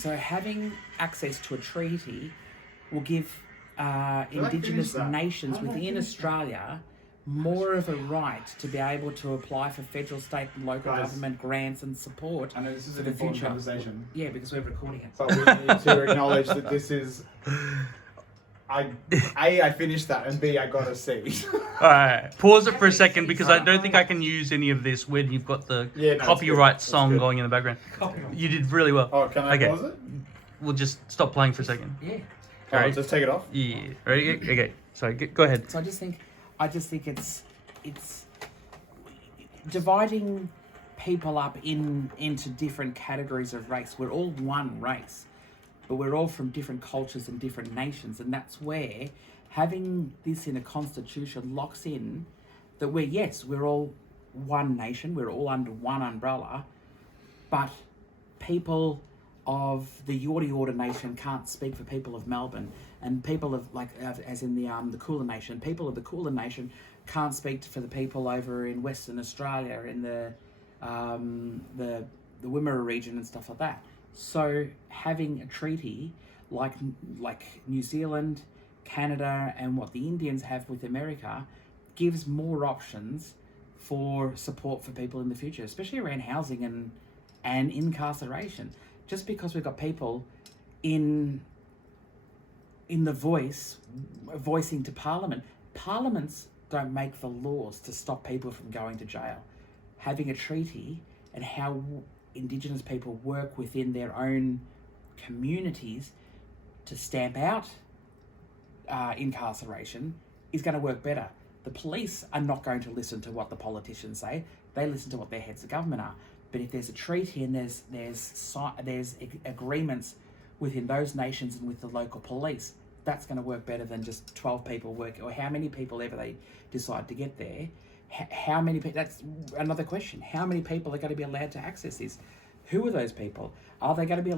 So having access to a treaty will give Indigenous nations within Australia more of a right to be able to apply for federal, state and local government grants and support. I know this is for an the important future. conversation. Yeah, because we're recording it. But we need to acknowledge that this is... I finished that, and B, I got a C. Alright, pause it for a second because I don't think I can use any of this when you've got the copyright song going in the background. You did really well. Oh, can I pause it? We'll just stop playing for a second. Yeah. Alright, just take it off? Yeah. Ready? Okay. Sorry, go ahead. So I just think it's dividing people up into different categories of race. We're all one race, but we're all from different cultures and different nations, and that's where having this in a constitution locks in that we're all one nation, we're all under one umbrella, but people of the Yorta Yorta Nation can't speak for people of Melbourne, and people of as in the Kulin Nation. People of the Kulin Nation can't speak for the people over in Western Australia in the Wimmera region and stuff like that. So having a treaty like New Zealand, Canada, and what the Indians have with America gives more options for support for people in the future, especially around housing and incarceration. Just because we've got people in the voicing to Parliament. Parliaments don't make the laws to stop people from going to jail. Having a treaty and how Indigenous people work within their own communities to stamp out incarceration is going to work better. The police are not going to listen to what the politicians say. They listen to what their heads of government are. But if there's a treaty and there's agreements within those nations and with the local police, that's going to work better than just 12 people working, or how many people ever they decide to get there. How many people? That's another question. How many people are going to be allowed to access this? Who are those people? Are they going to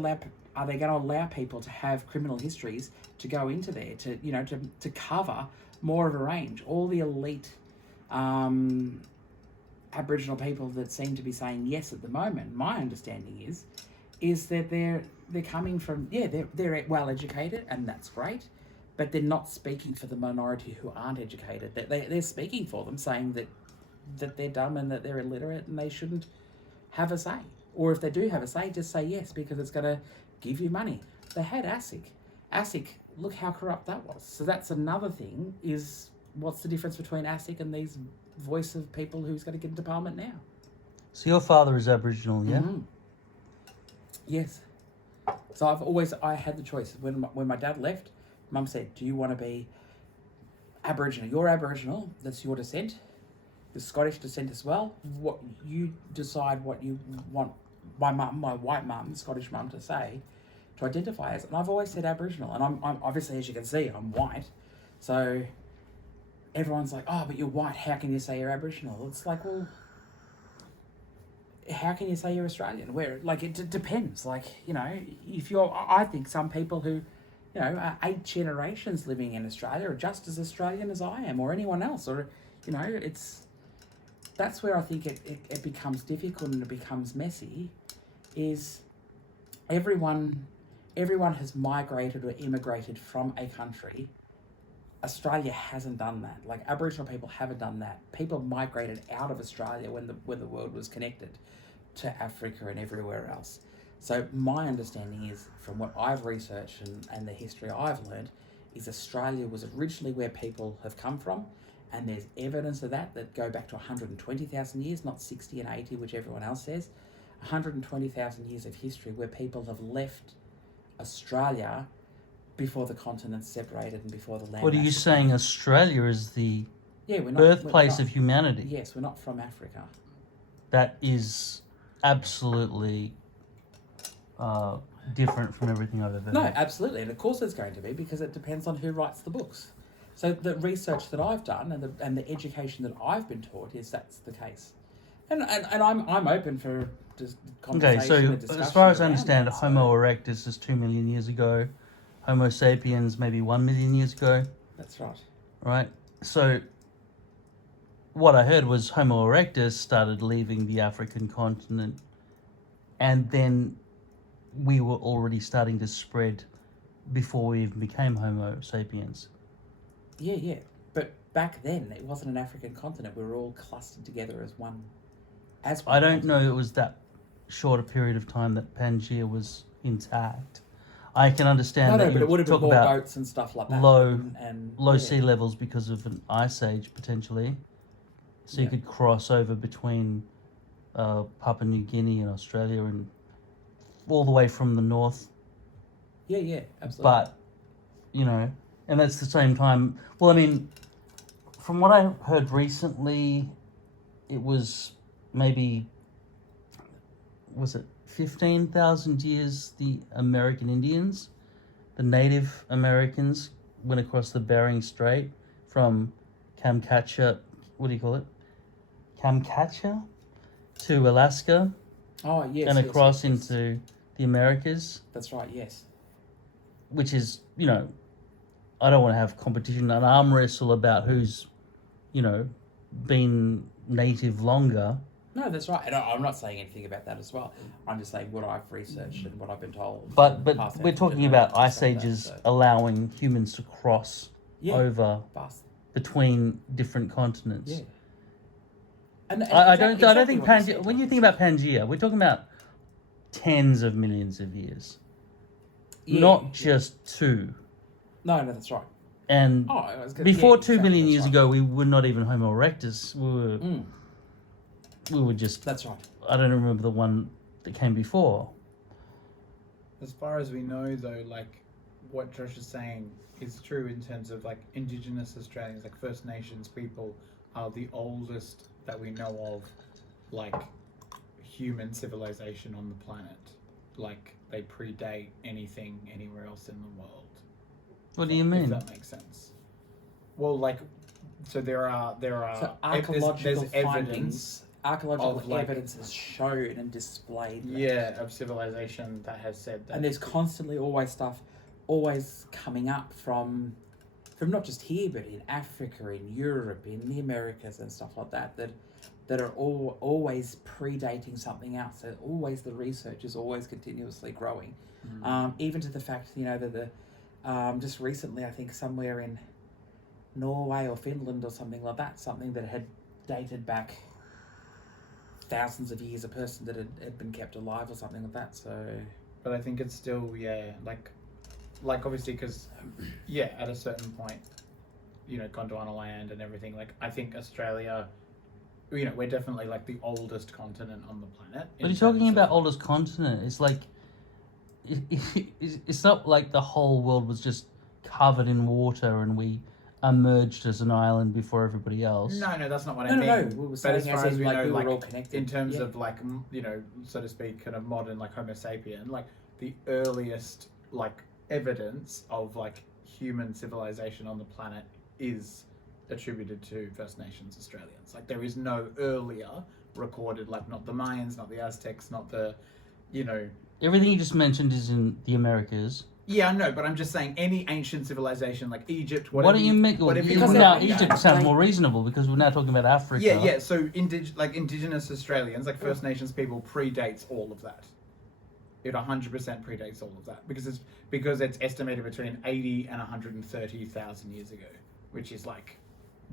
allow people to have criminal histories to go into there to cover more of a range? All the elite Aboriginal people that seem to be saying yes at the moment, my understanding is that they're coming from they're well educated, and that's great, but they're not speaking for the minority who aren't educated. They're speaking for them, saying that they're dumb and that they're illiterate and they shouldn't have a say. Or if they do have a say, just say yes because it's going to give you money. They had ASIC. ASIC, look how corrupt that was. So that's another thing, is what's the difference between ASIC and these voice of people who's going to get into Parliament now? So your father is Aboriginal, yeah? Mm-hmm. Yes. So I had the choice. When my dad left, Mum said, do you want to be Aboriginal? You're Aboriginal, that's your descent. The Scottish descent as well. What you decide what you want my white mum, the Scottish mum, to say, to identify as. And I've always said Aboriginal. And I'm obviously, as you can see, I'm white. So everyone's like, oh, but you're white, how can you say you're Aboriginal? It's like, well, how can you say you're Australian? It depends. I think some people who, are 8 generations living in Australia are just as Australian as I am, or anyone else, or, that's where I think it becomes difficult and it becomes messy, is everyone has migrated or immigrated from a country. Australia hasn't done that. Like, Aboriginal people haven't done that. People migrated out of Australia when the world was connected to Africa and everywhere else. So my understanding is, from what I've researched and the history I've learned, is Australia was originally where people have come from, and there's evidence of that go back to 120,000 years, not 60 and 80, which everyone else says. 120,000 years of history where people have left Australia before the continents separated and before the land. What are you saying? Australia is the birthplace of humanity? Yes, we're not from Africa. That is absolutely different from everything I've ever heard. No, absolutely. And of course it's going to be, because it depends on who writes the books. So the research that I've done and the education that I've been taught is that's the case. And I'm open for just conversation and discussion. Okay, so as far as I understand, that, Homo erectus is 2 million years ago. Homo sapiens maybe 1 million years ago. That's right. Right. So what I heard was Homo erectus started leaving the African continent, and then we were already starting to spread before we even became Homo sapiens. Yeah. But back then, it wasn't an African continent. We were all clustered together as one. I don't know it was that short a period of time that Pangaea was intact. I can understand that but it would you have been talk more about boats and stuff like that. low sea levels because of an ice age potentially. So you could cross over between Papua New Guinea and Australia and all the way from the north. Yeah, absolutely. But, and that's the same time. Well, I mean, from what I heard recently, it was maybe, was it 15,000 years the American Indians, the Native Americans, went across the Bering Strait from Kamchatka, what do you call it? Kamchatka to Alaska. Oh, yes. And across yes. into the Americas. That's right, yes. Which is, I don't want to have competition, an arm wrestle about who's, been native longer. No, that's right. And I'm not saying anything about that as well. I'm just saying what I've researched and what I've been told. But we're talking about ice ages allowing humans to cross over between different continents. Yeah. And I don't think Pangaea. When you think about Pangaea, we're talking about tens of millions of years, not just two. No, that's right. And before 2 million years ago, we were not even Homo erectus. We were just. That's right. I don't remember the one that came before. As far as we know, though, like what Josh is saying is true in terms of like Indigenous Australians, like First Nations people, are the oldest that we know of, like human civilization on the planet. Like they predate anything anywhere else in the world. What do you mean? If that makes sense. Well, like, so there are so archaeological there's evidence. Archaeological evidence has shown and displayed that. Yeah, of civilization that has said that. And there's constantly always stuff coming up from not just here, but in Africa, in Europe, in the Americas and stuff like that are always predating something else. So always the research is always continuously growing. Even to the fact, that the just recently, I think somewhere in Norway or Finland or something like that, something that had dated back thousands of years, a person that had been kept alive or something like that. So, but I think it's still like obviously because at a certain point, Gondwana land and everything. Like I think Australia, we're definitely like the oldest continent on the planet. But you're talking about oldest continent. It's like it's not like the whole world was just covered in water and we emerged as an island before everybody else. No, that's not what I mean. No. We were saying but as far as we know, we were like all connected. in terms of like so to speak, kind of modern like Homo sapien, like the earliest like evidence of like human civilization on the planet is attributed to First Nations Australians. Like there is no earlier recorded, like not the Mayans, not the Aztecs, not the, Everything you just mentioned is in the Americas. Yeah, I know, but I'm just saying any ancient civilization like Egypt, whatever. What do you make? Now Egypt sounds more reasonable because we're now talking about Africa. Yeah. So indigenous Australians, like First Nations people, predates all of that. It 100% predates all of that because it's estimated between 80 and 130,000 years ago, which is like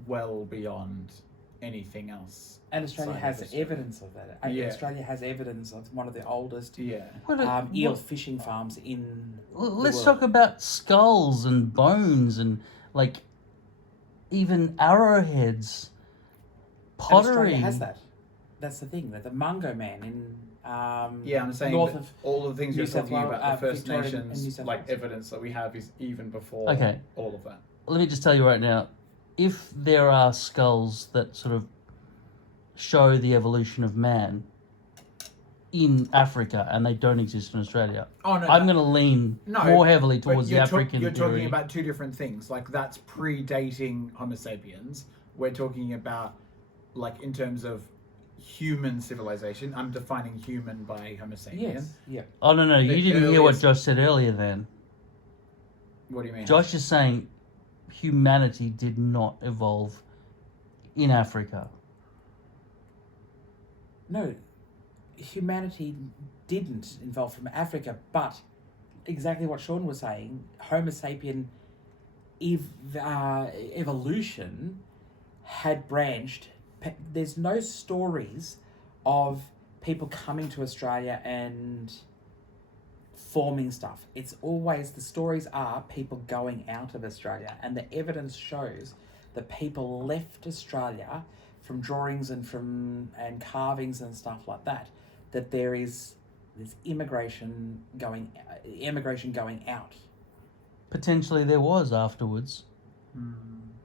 well beyond anything else. And Australia has evidence of that. Australia has evidence of one of the oldest eel fishing farms in Let's talk about skulls and bones and like even arrowheads, pottery. And Australia has that. That's the thing. That the Mungo Man in I'm saying north that of all the things you're talking about, the First Victoria Nations like evidence that we have is even before all of that. Let me just tell you right now, if there are skulls that sort of show the evolution of man in Africa and they don't exist in Australia, I'm going to lean more heavily towards the African You're theory. talking about two different things. Like that's predating Homo sapiens. We're talking about like in terms of human civilization. I'm defining human by Homo sapien. Yes. Yeah. Oh no, you didn't hear what Josh said earlier. Then. What do you mean? Josh is saying humanity did not evolve in Africa. No, humanity didn't evolve from Africa, but exactly what Sean was saying, Homo sapien evolution had branched. There's no stories of people coming to Australia and forming stuff. It's always, the stories are people going out of Australia, and the evidence shows that people left Australia from drawings and carvings and stuff like that, that there's immigration going out. Potentially there was afterwards. Mm.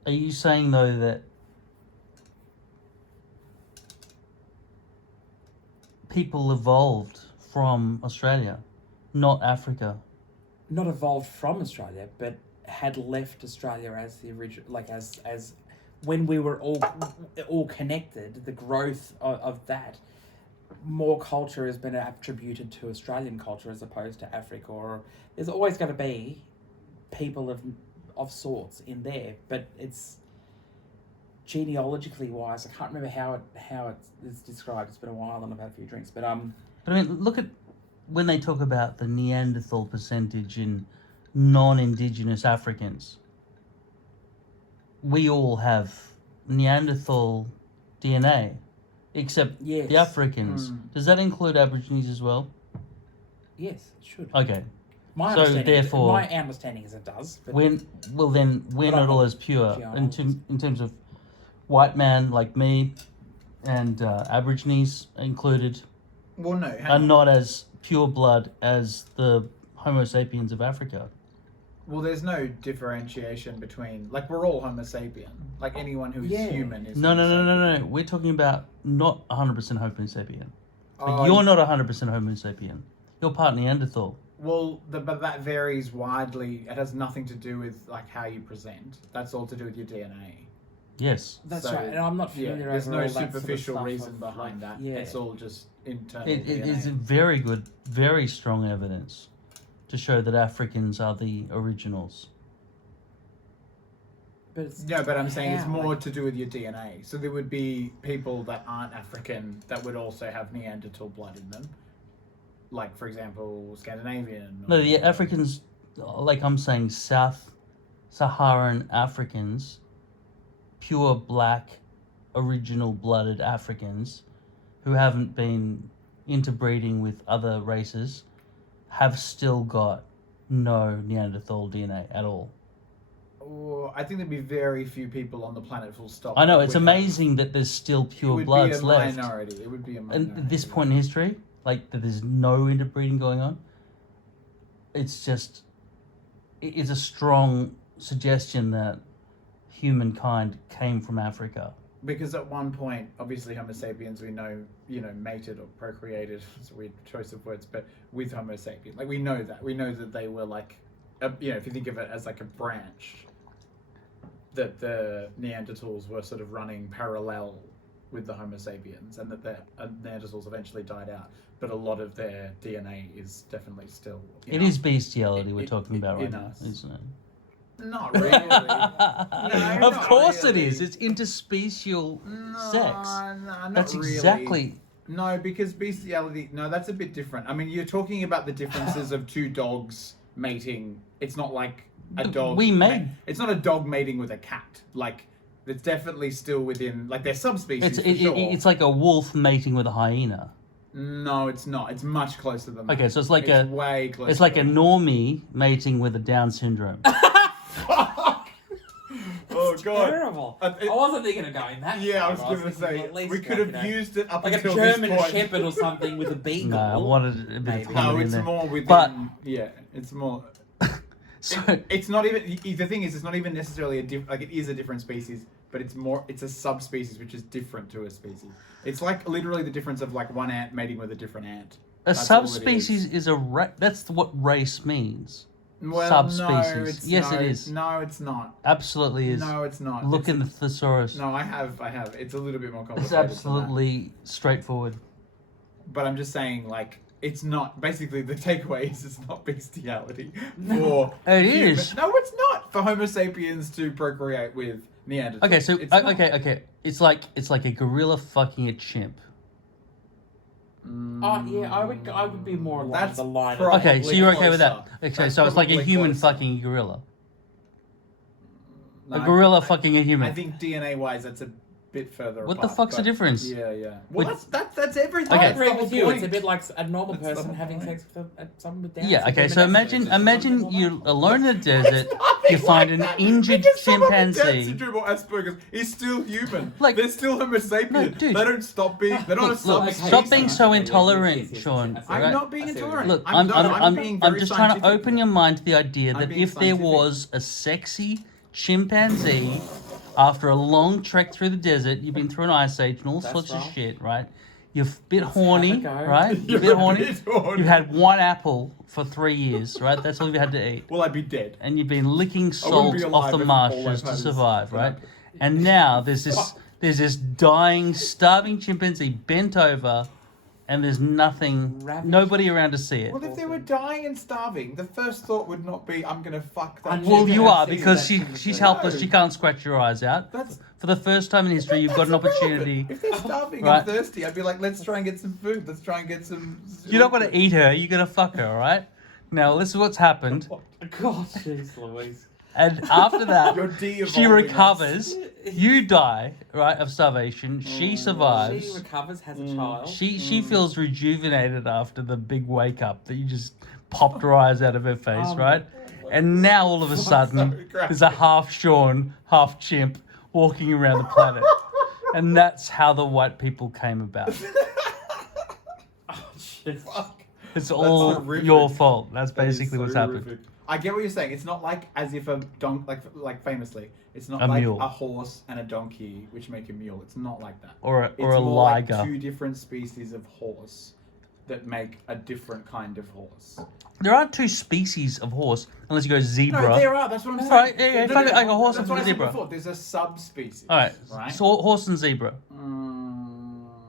Are you saying though that people evolved from Australia, not Africa? Not evolved from Australia, but had left Australia as the original, like as when we were all connected. The growth of that, more culture has been attributed to Australian culture as opposed to Africa. Or there's always going to be people of sorts in there, but it's genealogically wise. I can't remember how it's described. It's been a while and I've had a few drinks, but But I mean, look at when they talk about the Neanderthal percentage in non-Indigenous Africans. We all have Neanderthal DNA, except yes. the Africans. Does that include Aborigines as well? Yes, it should. Okay. My So therefore, my understanding is it does. But we're not all as pure in terms of white man like me and Aborigines included Well, no, are not as pure blood as the Homo sapiens of Africa. Well, there's no differentiation between, like, we're all Homo sapien. Like, anyone who's human is No. Homo sapien. We're talking about not 100% Homo sapien. Oh, You're not 100% Homo sapien. You're part Neanderthal. Well, but that varies widely. It has nothing to do with, like, how you present. That's all to do with your DNA. Yes. that's So, right, and I'm not familiar. There's over no all that sort of superficial stuff reason of, behind like, that. Yeah. It's all just internal It DNA. is very good, very strong evidence to show that Africans are the originals. But it's No, but I'm saying it's how, more like- to do with your DNA. So there would be people that aren't African that would also have Neanderthal blood in them. Like, for example, Scandinavian. No, the Africans, like I'm saying, South Saharan Africans, pure black, original blooded Africans who haven't been interbreeding with other races have still got no Neanderthal DNA at all. Oh, I think there'd be very few people on the planet full stop. I know, that it's would amazing that there's still have, pure it would bloods be a left. minority. It would be a minority. And at this point in history, like that there's no interbreeding going on, it's just, it's a strong suggestion that humankind came from Africa. Because at one point, obviously, Homo sapiens, we know, mated or procreated, it's a weird choice of words, but with Homo sapien. Like, we know that. We know that they were like, if you think of it as like a branch, that the Neanderthals were sort of running parallel with the Homo sapiens, and that the Neanderthals eventually died out. But a lot of their DNA is definitely still. It is bestiality we're it- talking about right in now, us. isn't it? Not really. No, Of not course really. it is. It's interspecial sex. No, not That's really. exactly. No, because bestiality. No, that's a bit different. I mean, you're talking about the differences of two dogs mating. It's not like a dog. It's not a dog mating with a cat. Like, it's definitely still within. Like, they're subspecies. For sure. It's like a wolf mating with a hyena. No, it's not. It's much closer than that. Okay, so it's like way closer. it's like a than normie mating with a Down syndrome. Oh god. terrible. I wasn't thinking of going that. Yeah, I was far. going to thinking say at least we could like, have used it up like a until German this point. Shepherd or something with a beagle. No, I wanted a bit Maybe. of No, comedy it's in there. more within. But- yeah, it's more. So, It's not even. The thing is, it's not even necessarily it is a different species, but it's more. It's a subspecies which is different to a species. It's like literally the difference of like one ant mating with a different ant. a That's all it subspecies is a that's what race means. Well, Subspecies. No, it's, Yes, no, it is. No, it's not. Absolutely is. No, it's not. Look in the thesaurus. No, I have. It's a little bit more complicated. It's than that. absolutely straightforward. But I'm just saying, like, it's not. Basically, the takeaway is it's not bestiality for. It human- is. No, it's not for Homo sapiens to procreate with Neanderthals. Okay, so It's not. okay. It's like a gorilla fucking a chimp. Yeah, I would be more along That's the line. probably- Okay, so you're okay with that. closer. Okay, That's so it's like a probably human closer. fucking a gorilla. No, A gorilla I- fucking a human. I think DNA wise, that's a bit further. What the apart, fuck's the but- difference? Yeah. Well, With- that's everything. Okay. I That's agree the with whole you. point. It's a bit like a normal That's the person whole having point. sex with someone with Down Yeah, okay, so syndrome. imagine you're alone in the desert, Nothing you find like an that. injured Because someone with Down chimpanzee. syndrome or Asperger's is still human. Like- They're still Homo sapien. No, dude. They don't stop being. They're not a Look, subspecies. stop being so Okay, intolerant, yes, Sean. I see. I'm not being intolerant. Look, I'm being very just trying to scientific. open your mind to the idea I'm that being if there scientific. was a sexy chimpanzee after a long trek through the desert, you've been through an ice age and all That's sorts of right. shit, right? You're a bit Let's horny, have a go. right? You're a bit You're a horny. bit horny. You've had one apple for 3 years, right? That's all you've had to eat. Will I be dead? And you've been licking I wouldn't be salt alive off the if all marshes I've to had is survive, an right? apple. And now there's this dying, starving chimpanzee bent over, and there's nothing, Ravished. nobody around to see it. Well, if they were dying and starving, the first thought would not be, "I'm gonna fuck that." I'm Well, You're you gonna are see because that she's chimpanzee. helpless. No. She can't scratch your eyes out. That's For the first time in history, you've got an that's irrelevant. opportunity. If they're starving Right. and thirsty, I'd be like, "Let's try and get some food. Let's try and get some." You're not going to eat her. You're going to fuck her. All right. Now, this is what's happened. God, jeez, Louise. And after that, You're de-evolving she us. recovers. You die, right, of starvation. She She survives. recovers, has a child. She feels rejuvenated after the big wake up that you just popped her eyes out of her face, right? And now all of a sudden, crap. there's a half Sean, half chimp walking around the planet. And that's how the white people came about. Oh, shit. Fuck. It's all horrific. your fault. That's That is basically so what's happened. horrific. I get what you're saying. It's not like as if a like famously, it's not A like mule. a horse and a donkey which make a mule. It's not like that. Or a It's or a more like liger. two different species of horse that make a different kind of horse. There aren't two species of horse unless you go zebra. No, there are. That's what I'm saying. Right, yeah, fuck it, like a horse That's and what a I said zebra. before. There's a subspecies. All right. Right. So horse and zebra.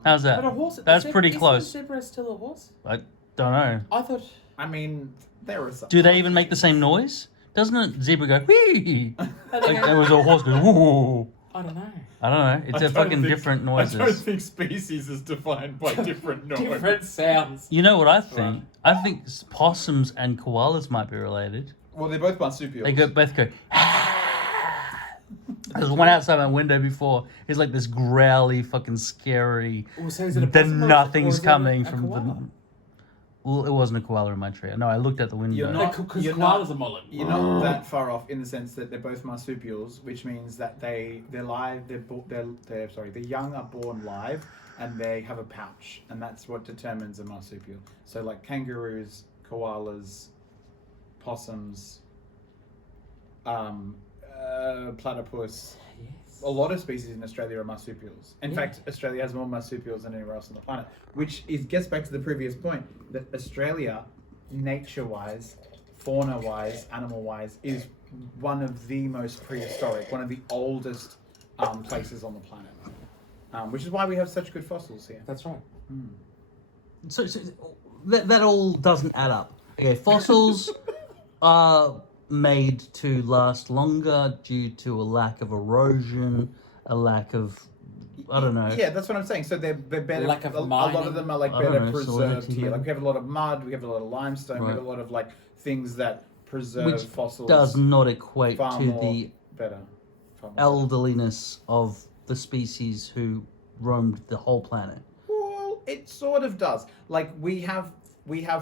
How's that? But a horse. That's is pretty is close. A zebra still a horse? I don't know. I thought. I mean, there are some. Do they even make the same noise? Doesn't a zebra go wee? I Like there was a horse go woo. don't know. I don't know. It's I a don't fucking think- different I don't noises. think species is defined by different noises. Different sounds. You know what I think? I think possums and koalas might be related. Well, they're both marsupials. They both go. There's one outside my window before. It's like this growly, fucking scary. Well, so is it a Then possum or nothing's is it coming a from koala? the. Well, it wasn't a koala in my tree. No, I looked at the window. You're not- Because You're koalas not- are mullet. You're not that far off in the sense that they're both marsupials, which means that they're live. The young are born live, and they have a pouch, and that's what determines a marsupial. So like kangaroos, koalas, possums, platypus. Yes. A lot of species in Australia are marsupials. In Yeah. fact, Australia has more marsupials than anywhere else on the planet, which gets back to the previous point that Australia, nature-wise, fauna-wise, animal-wise, is one of the most prehistoric, one of the oldest places on the planet, which is why we have such good fossils here. That's right. So that all doesn't add up. Okay, fossils are made to last longer due to a lack of erosion, a lack of, I don't know. Yeah, that's what I'm saying. So they're better. Lack of a lot mining. of them are like I don't better know, preserved salinity here. Like maybe. we have a lot of mud, we have a lot of limestone, we have Right. a lot of like things that preserve Which fossils. does not equate far to more the better. Far more elderliness of the species who roamed the whole planet. Well, it sort of does. Like we have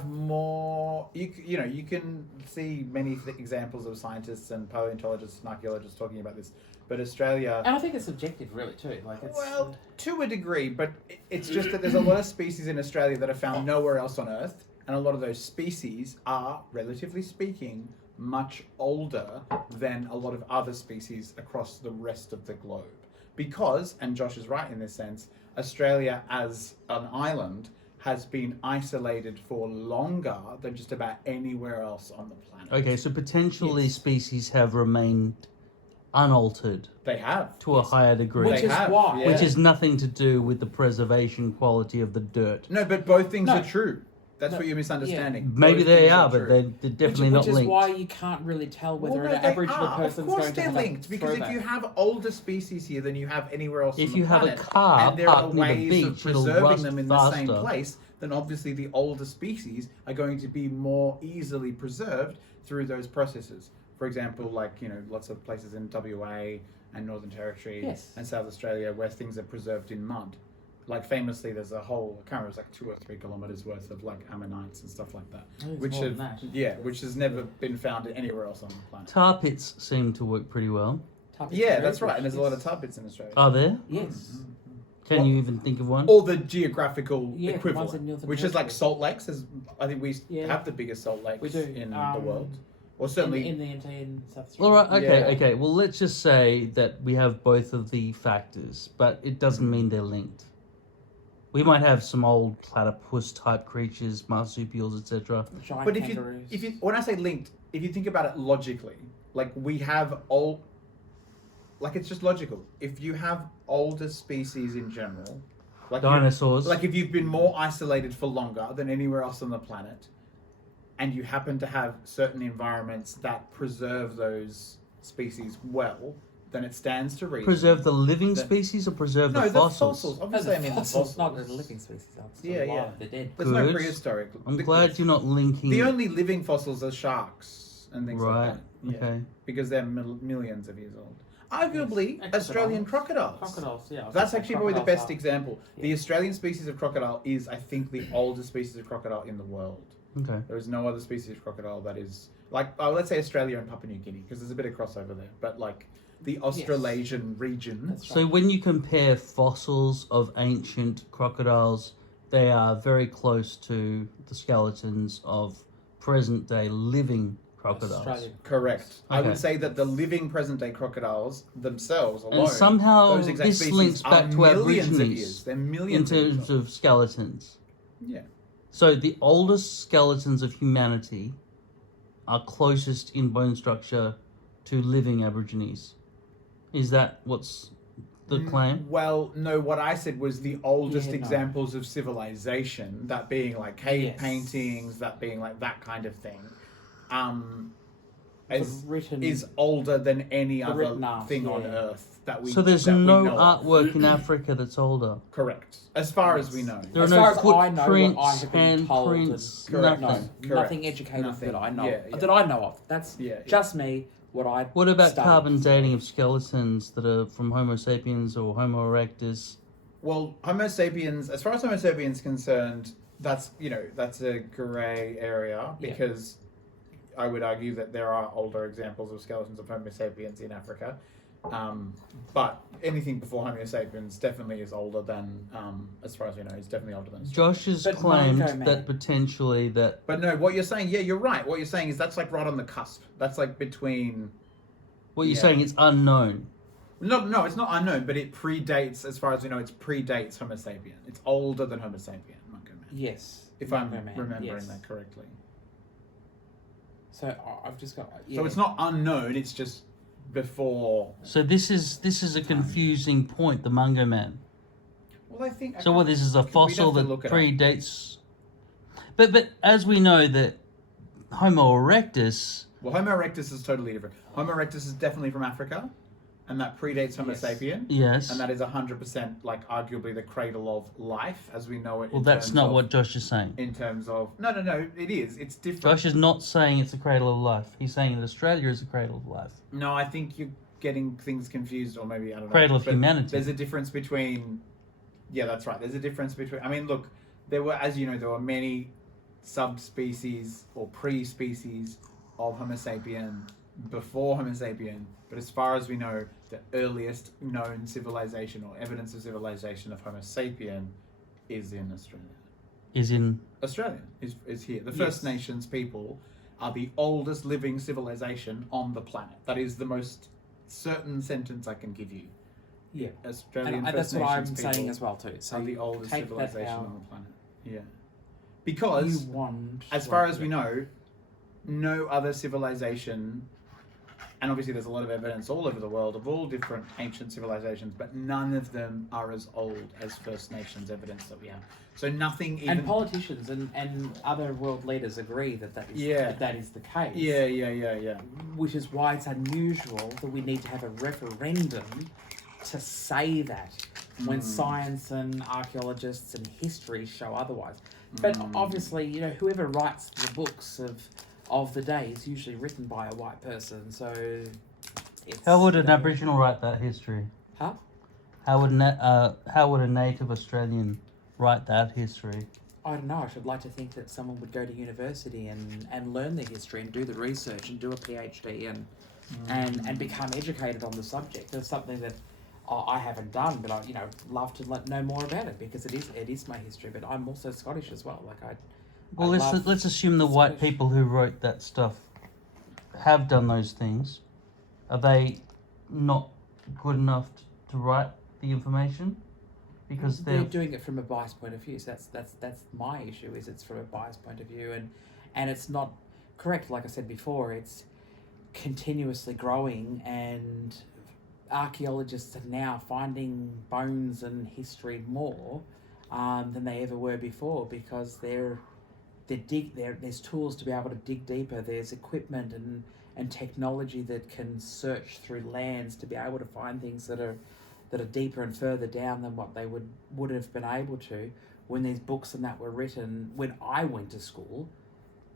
more. You know, you can see many examples of scientists and paleontologists and archaeologists talking about this. But Australia, And I think it's subjective, really, too. Like it's. well, to a degree, but it's just that there's a lot of species in Australia that are found nowhere else on Earth, and a lot of those species are, relatively speaking, much older than a lot of other species across the rest of the globe. Because, and Josh is right in this sense, Australia as an island has been isolated for longer than just about anywhere else on the planet. Okay, so potentially Yes. species have remained unaltered They have. to a higher degree. Which They is have, why. yeah. Which is nothing to do with the preservation quality of the dirt. No, but both things No. are true. That's No, what you're misunderstanding. Maybe Both they things are, but true. they're definitely which not is linked. why you can't really tell whether Well, an no, they Aboriginal are. person's Of course going to they're have linked, a because if throwback. you have older species here than you have anywhere else If on the you have a planet, car and there are parked near the ways beach, of it'll preserving rust them in the same faster. place, then obviously the older species are going to be more easily preserved through those processes. For example, like, lots of places in WA and Northern Territory Yes. and South Australia where things are preserved in mud. Like famously, there's a whole, I can't remember, it's like 2 or 3 kilometers worth of like ammonites and stuff like that, Oh, it's which more have, than that. yeah, which has never been found anywhere else on the planet. Tar pits seem to work pretty well. Yeah, that's right, and there's a lot of tar pits in Australia. Are there? Yes. Can you even think of one? Or the geographical Yeah, the ones equivalent, in Northern which is like Territory. Salt Lakes. I think we Yeah. have the biggest salt lakes We do. in the world, or In, certainly. in the NT in South All Australia. right. Okay. Yeah. Okay. Well, let's just say that we have both of the factors, but it doesn't mean they're linked. We might have some old platypus type creatures, marsupials, etc. Giant But kangaroos. if you when I say linked, if you think about it logically, like we have like it's just logical. If you have older species in general, like Dinosaurs. like if you've been more isolated for longer than anywhere else on the planet, and you happen to have certain environments that preserve those species well, then it stands to reason. Preserve the living The- species or preserve No, the the fossils? fossils. No, Obviously, I mean the fossils. not the living species. They're still Yeah, alive. yeah. They're dead. There's no Good. prehistoric. I'm glad you're not linking. The only living fossils are sharks and things Right. like that. Yeah. Okay. Because they're millions of years old. Arguably, Yes. Australian crocodiles. Crocodiles, yeah. That's actually probably the Crocodiles best are- example. The Yeah. Australian species of crocodile is, I think, the oldest species of crocodile in the world. Okay. There is no other species of crocodile that is like, let's say Australia and Papua New Guinea, because there's a bit of crossover there. But like the Australasian region, That's So right. when you compare fossils of ancient crocodiles, they are very close to the skeletons of present day living crocodiles. Australian. correct. I Okay. would say that the living present day crocodiles themselves alone, And somehow those exact this species links are back to millions of Aborigines years. They're in millions of years terms old. of skeletons. Yeah. So the oldest skeletons of humanity are closest in bone structure to living Aborigines. Is that what's the claim? Well, no, what I said was the oldest Yeah, no. examples of civilization, that being like cave Yes. paintings, that being like that kind of thing, The is, written- is older than any the other written art, thing on yeah. Earth that we So there's that we no know of. artwork in Africa that's older. Correct, as far as we know. There are As no far as I know, what I footprints, have been told, handprints, Correct. no, nothing. Correct. nothing educated Nothing. that I know. Yeah, yeah. That I know of. That's Yeah, yeah. just me. What I. What about studied. carbon dating of skeletons that are from Homo sapiens or Homo erectus? Well, Homo sapiens, as far as Homo sapiens is concerned, that's a grey area Yeah. because I would argue that there are older examples of skeletons of Homo sapiens in Africa, but anything before Homo sapiens definitely is older than, as far as we know, is definitely older than. Josh has But claimed Mongo Man. that potentially that But no, what you're saying, yeah, you're right. What you're saying is that's like right on the cusp. That's like between. what you're Yeah. saying it's unknown. No, it's not unknown, but it predates, as far as we know, it predates Homo sapien. It's older than Homo sapien, Mongo Man. Yes. If I'm Mongo Man, remembering yes. that correctly. So I've just got. Yeah. So it's not unknown, it's just before. So this is a confusing point, the Mungo Man. Well, I think. So what, this is a we'd fossil have to that look it up. predates. But as we know that Homo erectus, Well, Homo erectus is totally different. Homo erectus is definitely from Africa, and that predates Homo Yes. sapien. yes. And that is 100% like arguably the cradle of life as we know it. Well, in that's terms not of- what Josh is saying. In terms of no, it is. It's different. Josh is not saying it's a cradle of life. He's saying that Australia is a cradle of life. No, I think you're getting things confused, or maybe I don't know. Cradle of But humanity. There's a difference between. Yeah, that's right. There's a difference between. I mean, look, there were, as you know, there were many subspecies or pre-species of Homo sapien before Homo sapien. But as far as we know, the earliest known civilization or evidence of civilization of Homo sapien is in Australia. Is in Australia is here. The Yes. First Nations people are the oldest living civilization on the planet. That is the most certain sentence I can give you. Yeah. Australian And First that's what I'm Nations saying people as well too. So are the oldest take that civilization out. on the planet. Yeah. Because You want. as far as we know, no other civilization, and obviously there's a lot of evidence all over the world of all different ancient civilizations, but none of them are as old as First Nations evidence that we have. So nothing even. And politicians and other world leaders agree that is Yeah. that is the case. Yeah. Which is why it's unusual that we need to have a referendum to say that when science and archaeologists and history show otherwise. But obviously, you know, whoever writes the books of the day is usually written by a white person. So, it's, How would you an know, Aboriginal write that history? Huh? How would a native Australian write that history? I don't know. I should like to think that someone would go to university and learn the history and do the research and do a PhD and become educated on the subject. It's something that I haven't done, but I love to know more about it because it is my history. But I'm also Scottish as well. Well, let's assume the white people who wrote that stuff have done those things. Are they not good enough to write the information? Because they're doing it from a biased point of view. So that's my issue. Is it's from a biased point of view, and it's not correct. Like I said before, it's continuously growing, and archaeologists are now finding bones and history more than they ever were before because there's tools to be able to dig deeper. There's equipment and technology that can search through lands to be able to find things that are deeper and further down than what they would have been able to when these books and that were written when I went to school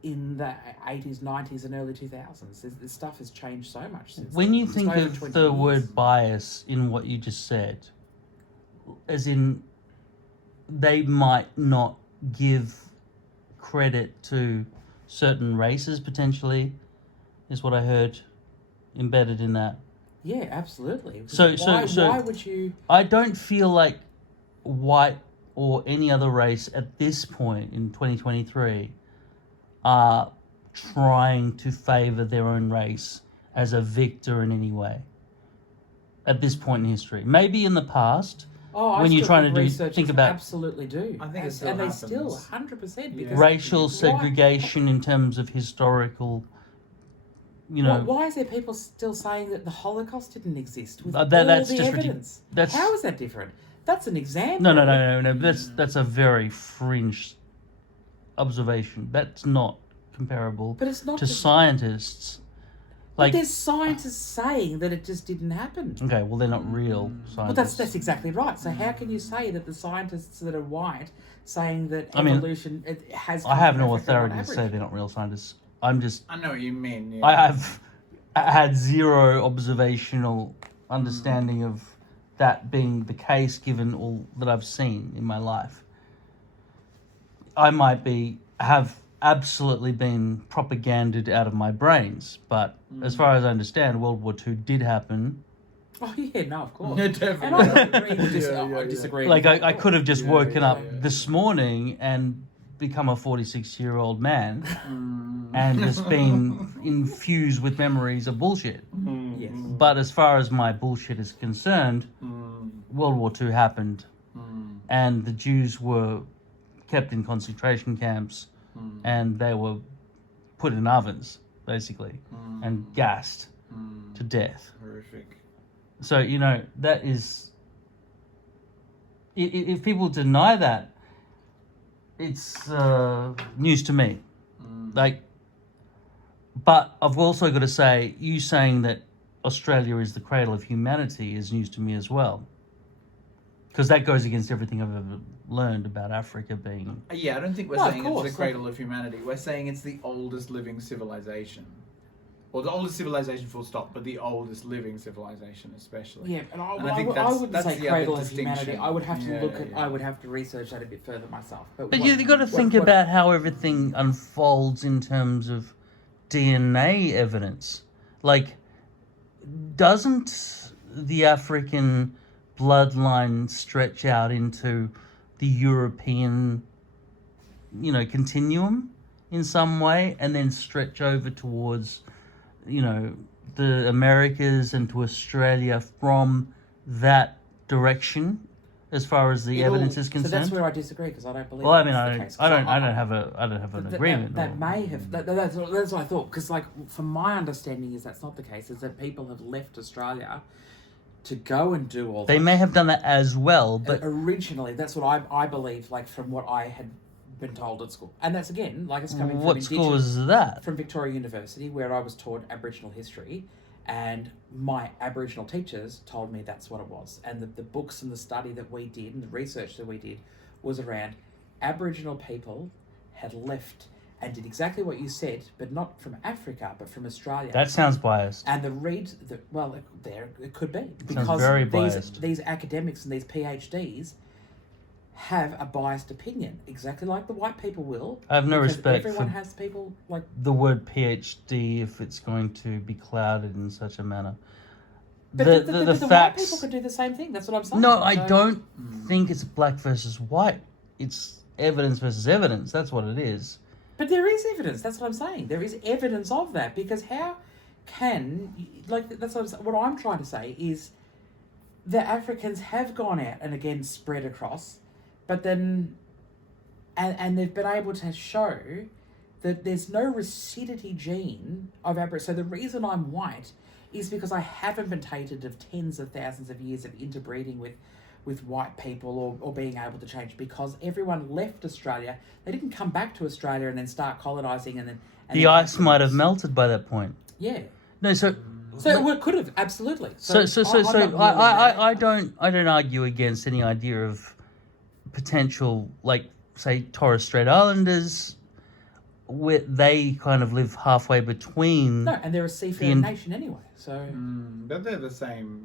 in the 80s, 90s and early 2000s. This stuff has changed so much since When then. you It's think over of 20 the years. word bias in what you just said, as in they might not give credit to certain races potentially, is what I heard embedded in that. Yeah, absolutely. So why would you... I don't feel like white or any other race at this point in 2023 are trying to favour their own race as a victor in any way at this point in history. Maybe in the past, when you're trying to think about absolutely do. I think it still and happens. they still 100% because racial segregation in terms of historical, why is there people still saying that the Holocaust didn't exist with all that's the just evidence? that's How is that different? That's an example. No. That's a very fringe observation. That's not comparable But it's not to scientists. But there's scientists saying that it just didn't happen. Okay, well they're not real Well, scientists. that's exactly right. So how can you say that the scientists that are white saying that evolution has? I have no Africa on authority to average? say they're not real scientists. I know what you mean. Yeah. I have had zero observational understanding of that being the case given all that I've seen in my life. I might have absolutely been propaganded out of my brains, but as far as I understand, World War II did happen. Oh yeah, no, of course. Yeah, definitely. And I don't agree with I disagree. Like with I could have just woken up yeah. this morning and become a 46-year-old man and just been infused with memories of bullshit. Yes. But as far as my bullshit is concerned, World War II happened and the Jews were kept in concentration camps and they were put in ovens, basically, and gassed to death. Horrific. So, that is... If people deny that, it's news to me. But I've also got to say, you saying that Australia is the cradle of humanity is news to me as well. Because that goes against everything I've ever learned about Africa being... Yeah, I don't think we're saying it's the cradle of humanity. We're saying it's the oldest living civilization. Or the oldest civilization full stop, but the oldest living civilization especially. Yeah, and I wouldn't that's say the cradle other of humanity. distinction. I would have to look at. Yeah. I would have to research that a bit further myself. But you've got to think about how everything unfolds in terms of DNA evidence. Like, doesn't the African bloodline stretch out into the European, continuum in some way, and then stretch over towards, the Americas and to Australia from that direction, as far as the evidence is concerned? So that's where I disagree because I don't believe. Well, I mean, that's the I case. don't have an agreement. That may have. That's what I thought. Because, from my understanding, is that's not the case. Is that people have left Australia to go and do all. They may have done that as well, but originally, that's what I believe. From what I had been told at school, and that's again, it's coming from what school was that? From Victoria University, where I was taught Aboriginal history, And my Aboriginal teachers told me that's what it was. And the books and the study that we did and the research that we did was around Aboriginal people had left and did exactly what you said, but not from Africa, but from Australia. That sounds biased. And it could be. Sounds very biased. These academics and these PhDs have a biased opinion, exactly like the white people will. I have no because respect everyone for has people like... the word PhD if it's going to be clouded in such a manner. But The the facts... white people could do the same thing. That's what I'm saying. No, I don't think it's black versus white. It's evidence versus evidence. That's what it is. But there is evidence. That's what I'm saying. There is evidence of that, because how can, like, that's what I'm trying to say is the Africans have gone out and again spread across, but then and they've been able to show that there's no residuity gene of Aboriginal. So the reason I'm white is because I haven't been tainted of tens of thousands of years of interbreeding with white people or being able to change, because everyone left Australia. They didn't come back to Australia and then start colonising and then... The ice might have melted by that point. Yeah. No, so it could have, absolutely. I don't argue against any idea of potential, like, say, Torres Strait Islanders, where they kind of live halfway between... No, and they're a seafaring nation anyway, so... But they're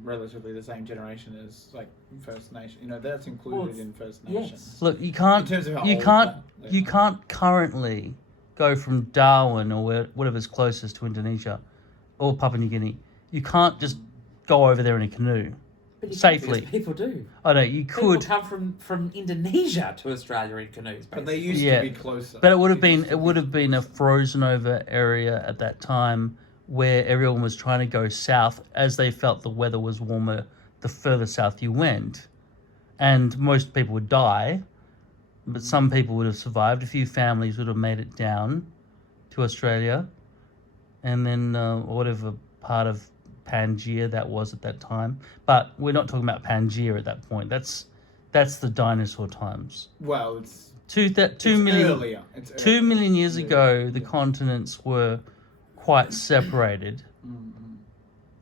relatively the same generation as, like, First Nation. You know, that's included in First Nations. Yes. Look, you can't currently go from Darwin or whatever's closest to Indonesia or Papua New Guinea. You can't just go over there in a canoe safely. People do. I know you could. People come from Indonesia to Australia in canoes, basically. But they used to be closer. But it would have been a frozen over area at that time where everyone was trying to go south as they felt the weather was warmer the further south you went. And most people would die, but some people would have survived. A few families would have made it down to Australia. And then whatever part of Pangaea that was at that time. But we're not talking about Pangaea at that point. That's the dinosaur times. Well, it's 2 million years ago, the continents were quite separated,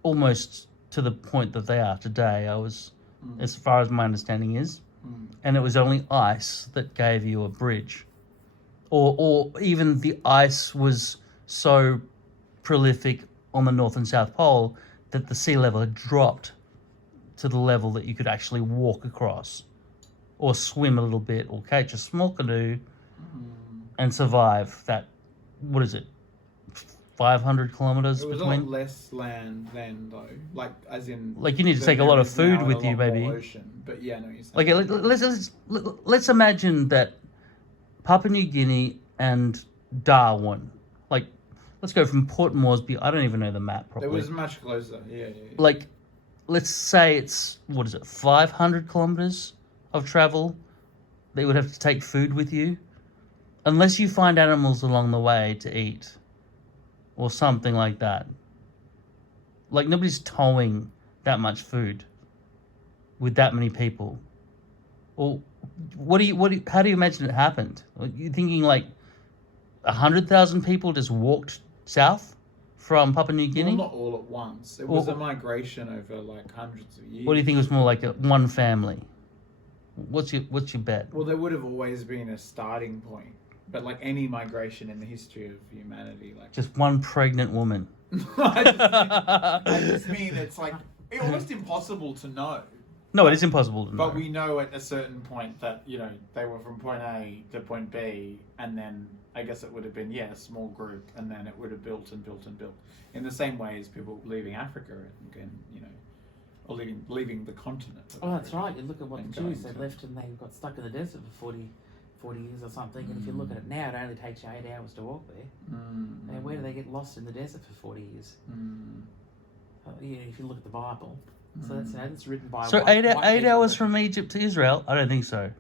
almost to the point that they are today. As far as my understanding is, and it was only ice that gave you a bridge, or even the ice was so prolific on the North and South Pole that the sea level had dropped to the level that you could actually walk across, or swim a little bit, or catch a small canoe, and survive that. What is it? 500 kilometers between. It was between. a lot less land then, though. Like, as in. Like, you need to take a lot of food with you, maybe. Ocean. But yeah, no, you're saying. Like, let's imagine that Papua New Guinea and Darwin. Like, let's go from Port Moresby. I don't even know the map properly. It was much closer. Yeah. Like, let's say it's 500 kilometers of travel. They would have to take food with you, unless you find animals along the way to eat. Or something like that. Like, nobody's towing that much food with that many people. Or how do you imagine it happened? Are you thinking like 100,000 people just walked south from Papua New Guinea? Well, not all at once. It was a migration over like hundreds of years. What do you think was more like one family? What's your bet? Well, there would have always been a starting point. But like any migration in the history of humanity, like just one pregnant woman. I just mean it's like it's almost impossible to know. No, it is impossible to know. But we know at a certain point that, you know, they were from point A to point B, and then I guess it would have been a small group, and then it would have built and built and built. In the same way as people leaving Africa and you know, or leaving the continent. Oh, that's right. You look at what the Jews, they left and they got stuck in the desert for 40 years or something, and if you look at it now, it only takes you 8 hours to walk there. And where do they get lost in the desert for 40 years? If you look at the Bible, so that's written by. So white 8 hours from Egypt to Israel? I don't think so.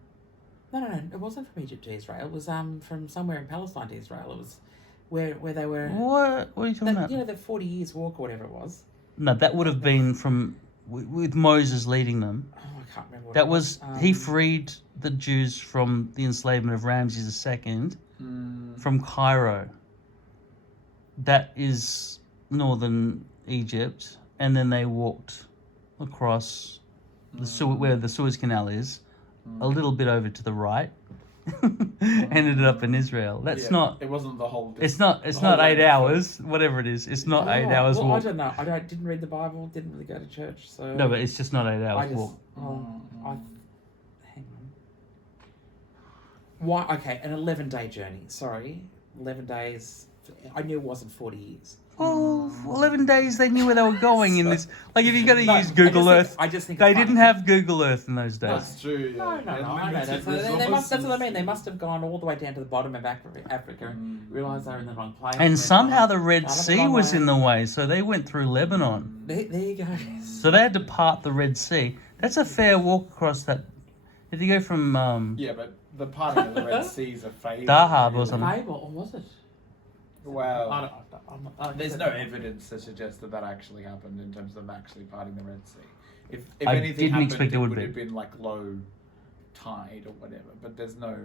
No, it wasn't from Egypt to Israel. It was from somewhere in Palestine to Israel. It was where they were. What are you talking about? You know, the 40 years walk or whatever it was. No, that would have been from with Moses leading them. Oh, I can't remember. That was he freed the Jews from the enslavement of Ramses II from Cairo. That is northern Egypt. and then they walked across where the Suez Canal is, a little bit over to the right, ended up in Israel. That's not. It wasn't the whole. It's not. It's not 8 hours. Whatever it is, it's not 8 hours well, walk. I don't know. Didn't read the Bible. Didn't really go to church. So No, but it's just not 8 hours walk. Hang on. Why? Okay, an 11-day journey. Sorry, 11 days. I knew it wasn't 40 years. Well, 11 days they knew where they were going in this. Like, if you're going to No, use Google Earth, I just think they it's didn't funny. have Google Earth in those days. That's true. Yeah. No, I know that. So that's what I mean. They must have gone all the way down to the bottom of Africa and realised they were in the wrong place. And somehow the Red Another Sea long was way. in the way, so they went through Lebanon. There you go. So they had to part the Red Sea. That's a fair walk across that. If you go from Yeah, but the parting of the Red Sea is a fable. Dahab or something. Fable, or was it? Well, I'm there's no evidence to suggest that that actually happened in terms of actually parting the Red Sea. If I anything didn't happened, expect it it would would be. have been like low tide or whatever. But there's no,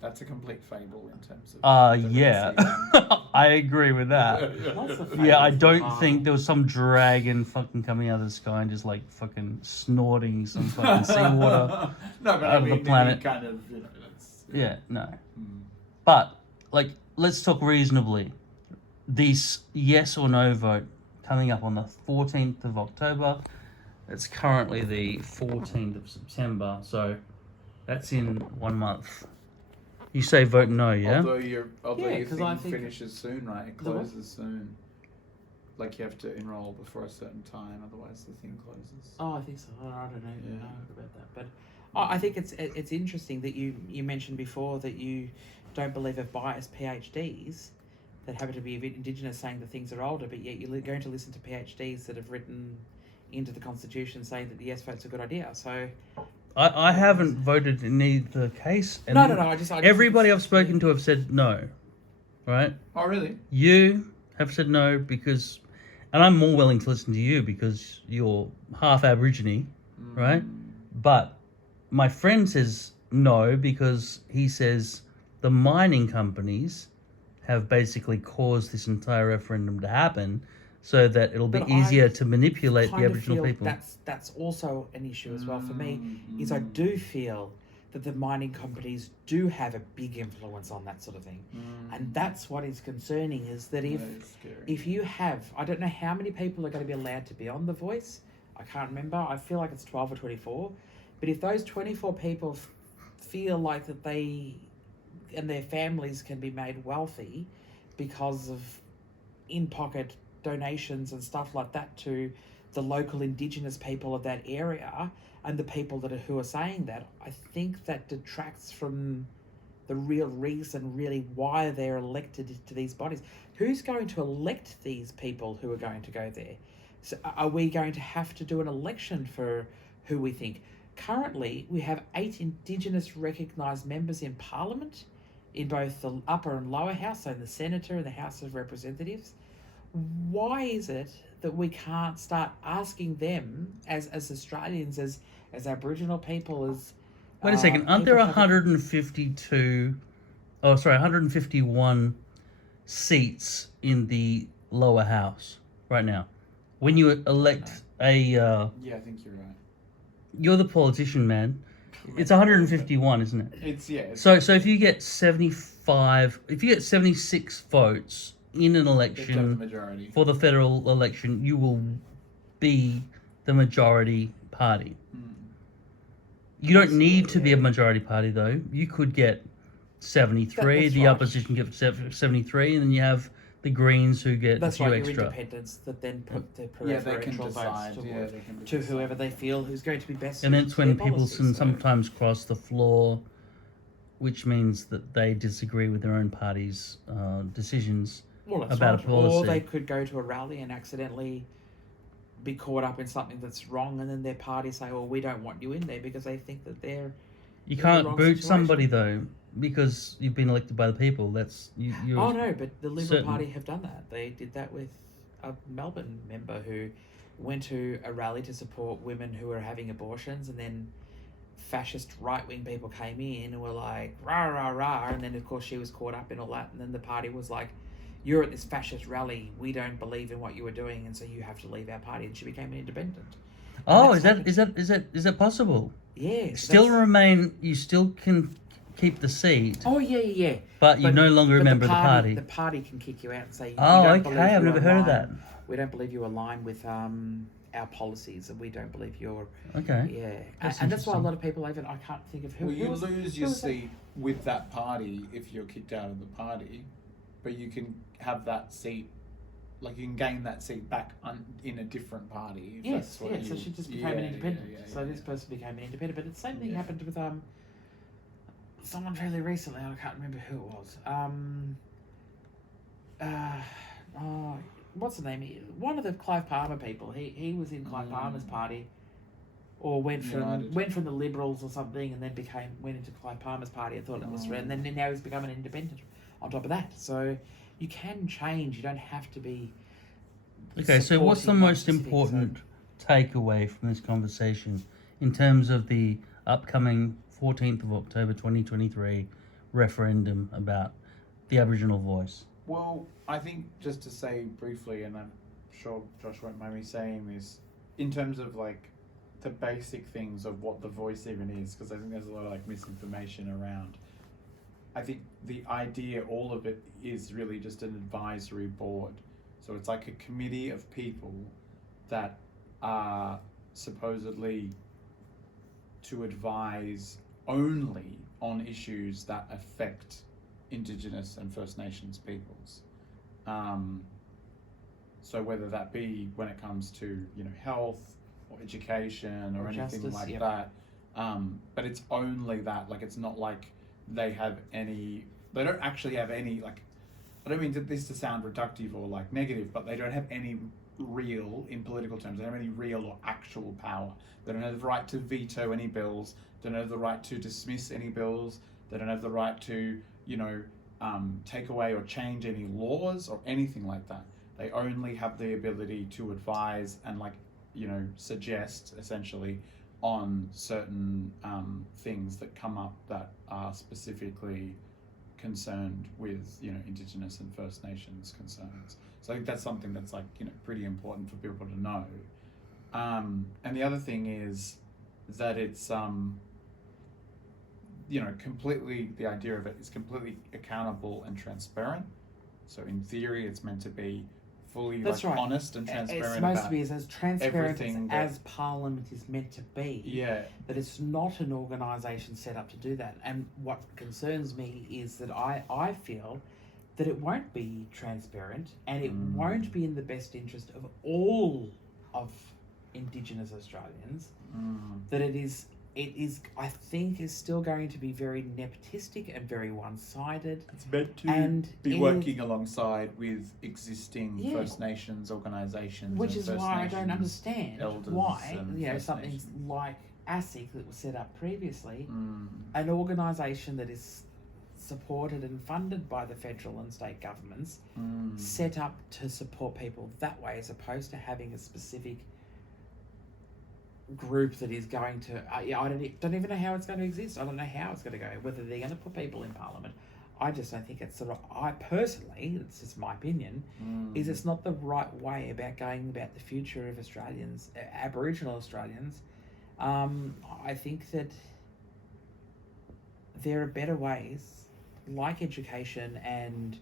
that's a complete fable in terms of. the Red yeah. Sea. I agree with that. Lots of Yeah, I fables. don't think there was some dragon fucking coming out of the sky and just like fucking snorting some fucking seawater. No, but out I of the mean, planet. kind of, that's. Yeah, no. Mm. But, like, let's talk reasonably. This yes or no vote coming up on the 14th of October. It's currently the 14th of September, so that's in 1 month. You say vote no, yeah? Although Yeah, your 'cause I thing think- finishes soon, right? It The what? closes soon. Like you have to enroll before a certain time, otherwise the thing closes. Oh, I think so. I don't know, Yeah. know about that, but I think it's interesting that you mentioned before that you don't believe of biased PhDs that happen to be Indigenous saying that things are older, but yet you're going to listen to PhDs that have written into the Constitution saying that the yes vote's a good idea. So I haven't voted in either case. And no. I just everybody I've spoken to have said no, right? Oh, really? You have said no because, and I'm more willing to listen to you because you're half Aborigine, right? But my friend says no because he says the mining companies have basically caused this entire referendum to happen so that it'll be But easier I to manipulate the kind of Aboriginal feel people. That's also an issue as well for me. Is I do feel that the mining companies do have a big influence on that sort of thing, and that's what is concerning. Is that That is scary. if you have, I don't know how many people are going to be allowed to be on The Voice. I can't remember. I feel like it's 12 or 24, but if those 24 people feel like that they and their families can be made wealthy because of in-pocket donations and stuff like that to the local Indigenous people of that area and the people who are saying that, I think that detracts from the real reason really why they're elected to these bodies. Who's going to elect these people who are going to go there? So are we going to have to do an election for who we think? Currently, we have 8 Indigenous recognised members in Parliament, in both the upper and lower house, so the Senator and the House of Representatives. Why is it that we can't start asking them as Australians, as Aboriginal people, as Wait a second, aren't there people have- 151 seats in the lower house right now? When you elect Yeah, I think you're right. you're the politician, man. It's 151, isn't it? It's So if you get 76 votes in an the election majority. for the federal election, you will be the majority party. You don't need to be a majority party, though. You could get 73, That's the right. opposition gets 73, and then you have the Greens who get That's a few right, your extra. independents that then put their Yeah, they can preferential decide. votes Yeah, towards they can to decide. whoever they feel who's going to be best. And suited that's to when their people policies, so- sometimes cross the floor, which means that they disagree with their own party's decisions. Well, that's about a right. policy. Or they could go to a rally and accidentally be caught up in something that's wrong, and then their party say, "Oh, we don't want you in there," because they think that they're. You In the can't wrong boot situation. somebody, though, because you've been elected by the people. That's you're Oh no, but the Liberal certain- Party have done that. They did that with a Melbourne member who went to a rally to support women who were having abortions, and then fascist right-wing people came in and were like, rah, rah, rah, and then of course she was caught up in all that, and then the party was like, you're at this fascist rally, we don't believe in what you were doing, and so you have to leave our party. And she became an independent. Oh, that's is that possible? Yeah. Still remain. You still can keep the seat. Oh yeah. But you no longer remember the party. The party can kick you out and say, Oh, we don't okay. believe I've you never heard of that. We don't believe you align with our policies, and we don't believe you're. Okay. Yeah, and that's why a lot of people even I can't think of who. Well, you who was, lose who your was that? seat with that party if you're kicked out of the party, but you can have that seat, like you can gain that seat back in a different party. If Yes, that's what so she just became an independent. So this yeah. person became an independent. But the same thing Yeah. happened with someone fairly recently. I can't remember who it was. What's the name? One of the Clive Palmer people. He was in Clive Palmer's party, or went from the Liberals or something, and then went into Clive Palmer's party. I thought it was, and then now he's become an independent. On top of that, so you can change. You don't have to be. Okay, so what's the supporting one most specific important takeaway from this conversation in terms of the upcoming 14th of October 2023 referendum about the Aboriginal voice? Well, I think just to say briefly, and I'm sure Josh won't mind me saying this, in terms of like the basic things of what the voice even is, because I think there's a lot of like misinformation around. I think the idea, all of it, is really just an advisory board. So it's like a committee of people that are supposedly to advise only on issues that affect Indigenous and First Nations peoples. So whether that be when it comes to health or education or anything justice, like yep. that, but it's only that. Like it's not like they don't actually have any, like, I don't mean this to sound reductive or like negative, but they don't have any real, in political terms, they don't have any real or actual power. They don't have the right to veto any bills. They don't have the right to dismiss any bills. They don't have the right to, take away or change any laws or anything like that. They only have the ability to advise and suggest essentially on certain things that come up that are specifically concerned with Indigenous and First Nations concerns. So I think that's something that's pretty important for people to know. And the other thing is that it's completely, the idea of it is completely accountable and transparent. So in theory, it's meant to be fully honest and transparent. It's supposed to be as transparent as Parliament is meant to be. Yeah. That it's not an organisation set up to do that. And what concerns me is that I feel that it won't be transparent, and it won't be in the best interest of all of Indigenous Australians. That it is, I think, is still going to be very nepotistic and very one-sided. It's meant to be working alongside with existing First Nations organisations. Which is why I don't understand why, something Nations. like ASIC that was set up previously, an organisation that is supported and funded by the federal and state governments, set up to support people that way, as opposed to having a specific group that is going to I don't even know how it's going to exist. I don't know how it's going to go, whether they're going to put people in Parliament. I just don't think it's I personally, it's just my opinion, is it's not the right way about going about the future of Australians, Aboriginal Australians. I think that there are better ways, like education, and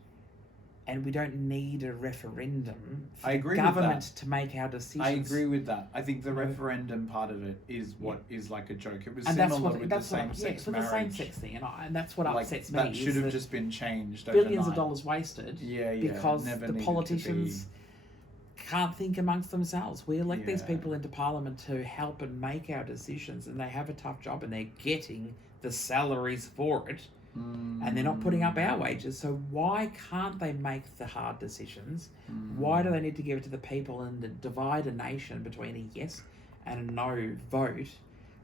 we don't need a referendum for the government to make our decisions. I agree with that. I think the referendum part of it is what is like a joke. It was similar with the same-sex marriage. The same-sex thing, and that's what upsets me. That should have just been changed billions overnight. of dollars wasted because never the politicians can't think amongst themselves. We elect these people into Parliament to help and make our decisions, and they have a tough job, and they're getting the salaries for it. And they're not putting up our wages, so why can't they make the hard decisions? Why do they need to give it to the people and divide a nation between a yes and a no vote?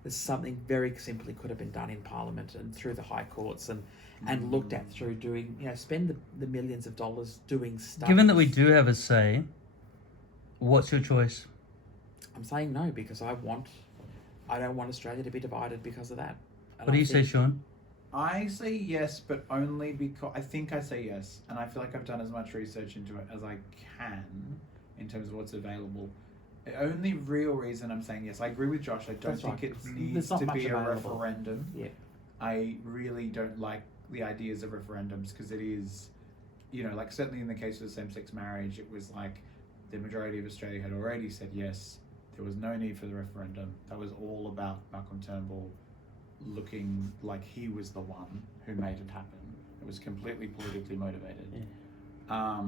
There's something very simply could have been done in Parliament and through the High Courts and looked at through doing, spend the millions of dollars doing stuff. Given that we do have a say, what's your choice? I'm saying no, because I don't want Australia to be divided because of that. What do you say, Sean? I say yes, but only because I think I say yes, and I feel like I've done as much research into it as I can in terms of what's available. The only real reason I'm saying yes, I agree with Josh. I don't That's think right. it needs not to much be a available. referendum. Yeah. I really don't like the ideas of referendums because it is, like certainly in the case of same-sex marriage, it was like the majority of Australia had already said yes. There was no need for the referendum. That was all about Malcolm Turnbull looking like he was the one who made it happen. It was completely politically motivated. Yeah.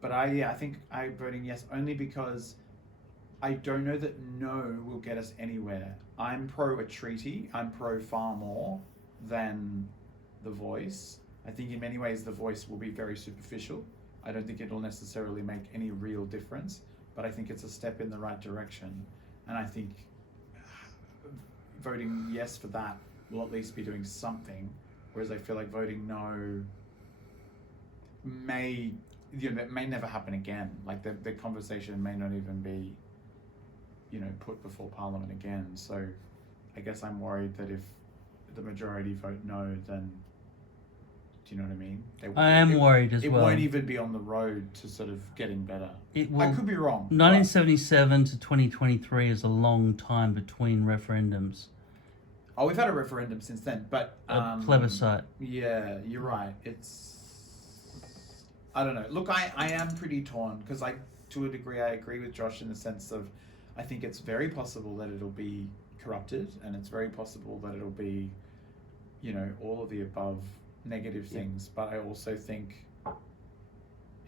But I think I'm voting yes only because I don't know that no will get us anywhere. I'm pro a treaty. I'm pro far more than the voice. I think in many ways the voice will be very superficial. I don't think it'll necessarily make any real difference, but I think it's a step in the right direction. And I think voting yes for that will at least be doing something, whereas I feel like voting no that may never happen again. Like the conversation may not even be, put before Parliament again. So I guess I'm worried that if the majority vote no, then do you know what I mean? I am worried as well. It won't even be on the road to sort of getting better. I could be wrong. 1977 to 2023 is a long time between referendums. Oh, we've had a referendum since then, but A plebiscite. Yeah, you're right. I don't know. Look, I am pretty torn because to a degree, I agree with Josh in the sense of, I think it's very possible that it'll be corrupted, and it's very possible that it'll be, all of the above negative things. But I also think,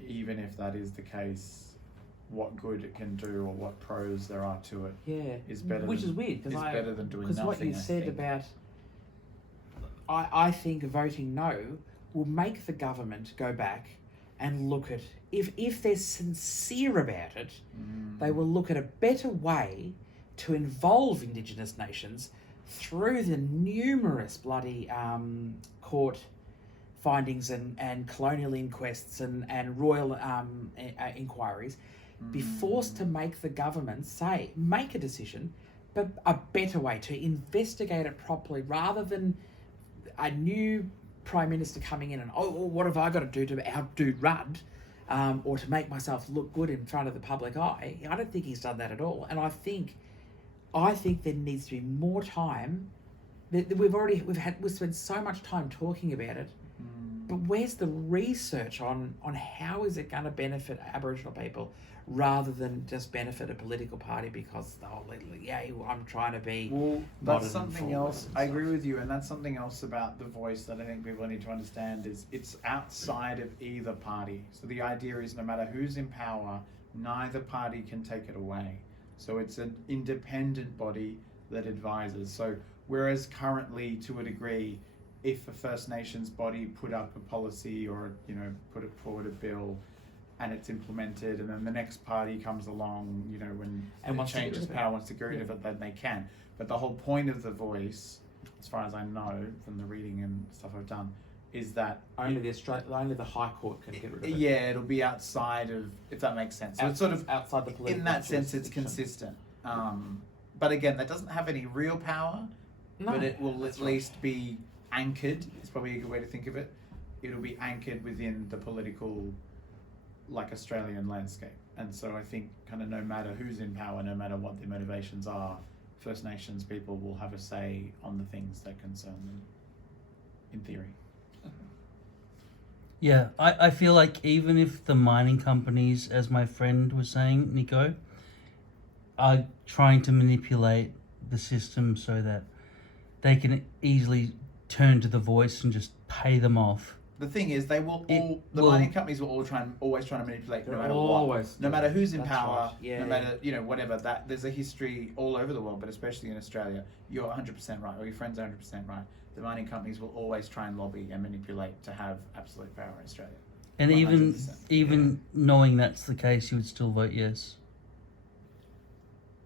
even if that is the case, what good it can do or what pros there are to it is better. Which is weird because better than doing nothing. Because what you said about, I think voting no will make the government go back and look at, if they're sincere about it, they will look at a better way to involve Indigenous nations through the numerous bloody court findings and colonial inquests and royal inquiries, be forced to make the government make a decision, but a better way to investigate it properly, rather than a new Prime Minister coming in and, what have I got to do to outdo Rudd, or to make myself look good in front of the public eye. I don't think he's done that at all. And I think there needs to be more time. We've spent so much time talking about it, but where's the research on how is it going to benefit Aboriginal people rather than just benefit a political party because I'm trying to be that's something else. I agree with you, and that's something else about the voice that I think people need to understand is it's outside of either party. So the idea is no matter who's in power, neither party can take it away. So it's an independent body that advises. So whereas currently, to a degree, if a First Nations body put up a policy or put it forward a bill and it's implemented, and then the next party comes along, when it changes power, wants to get rid of it, then they can. But the whole point of the voice, as far as I know from the reading and stuff I've done, is that only the High Court can get rid of it. Yeah, it'll be outside of, if that makes sense. So it's sort of outside the political. In that sense, it's consistent. But again, that doesn't have any real power. No, but it will at least be anchored. It's probably a good way to think of it. It'll be anchored within the political, Australian landscape. And so I think kind of no matter who's in power, no matter what their motivations are, First Nations people will have a say on the things that concern them, in theory. Yeah, I feel like even if the mining companies, as my friend was saying, Nico, are trying to manipulate the system so that they can easily turn to the voice and just pay them off. The thing is, they will mining companies will always try to manipulate no matter what. No matter who's in power, no matter, whatever. That there's a history all over the world, but especially in Australia. You're 100% right, or your friends are 100% right. The mining companies will always try and lobby and manipulate to have absolute power in Australia. And 100%. even knowing that's the case, you would still vote yes.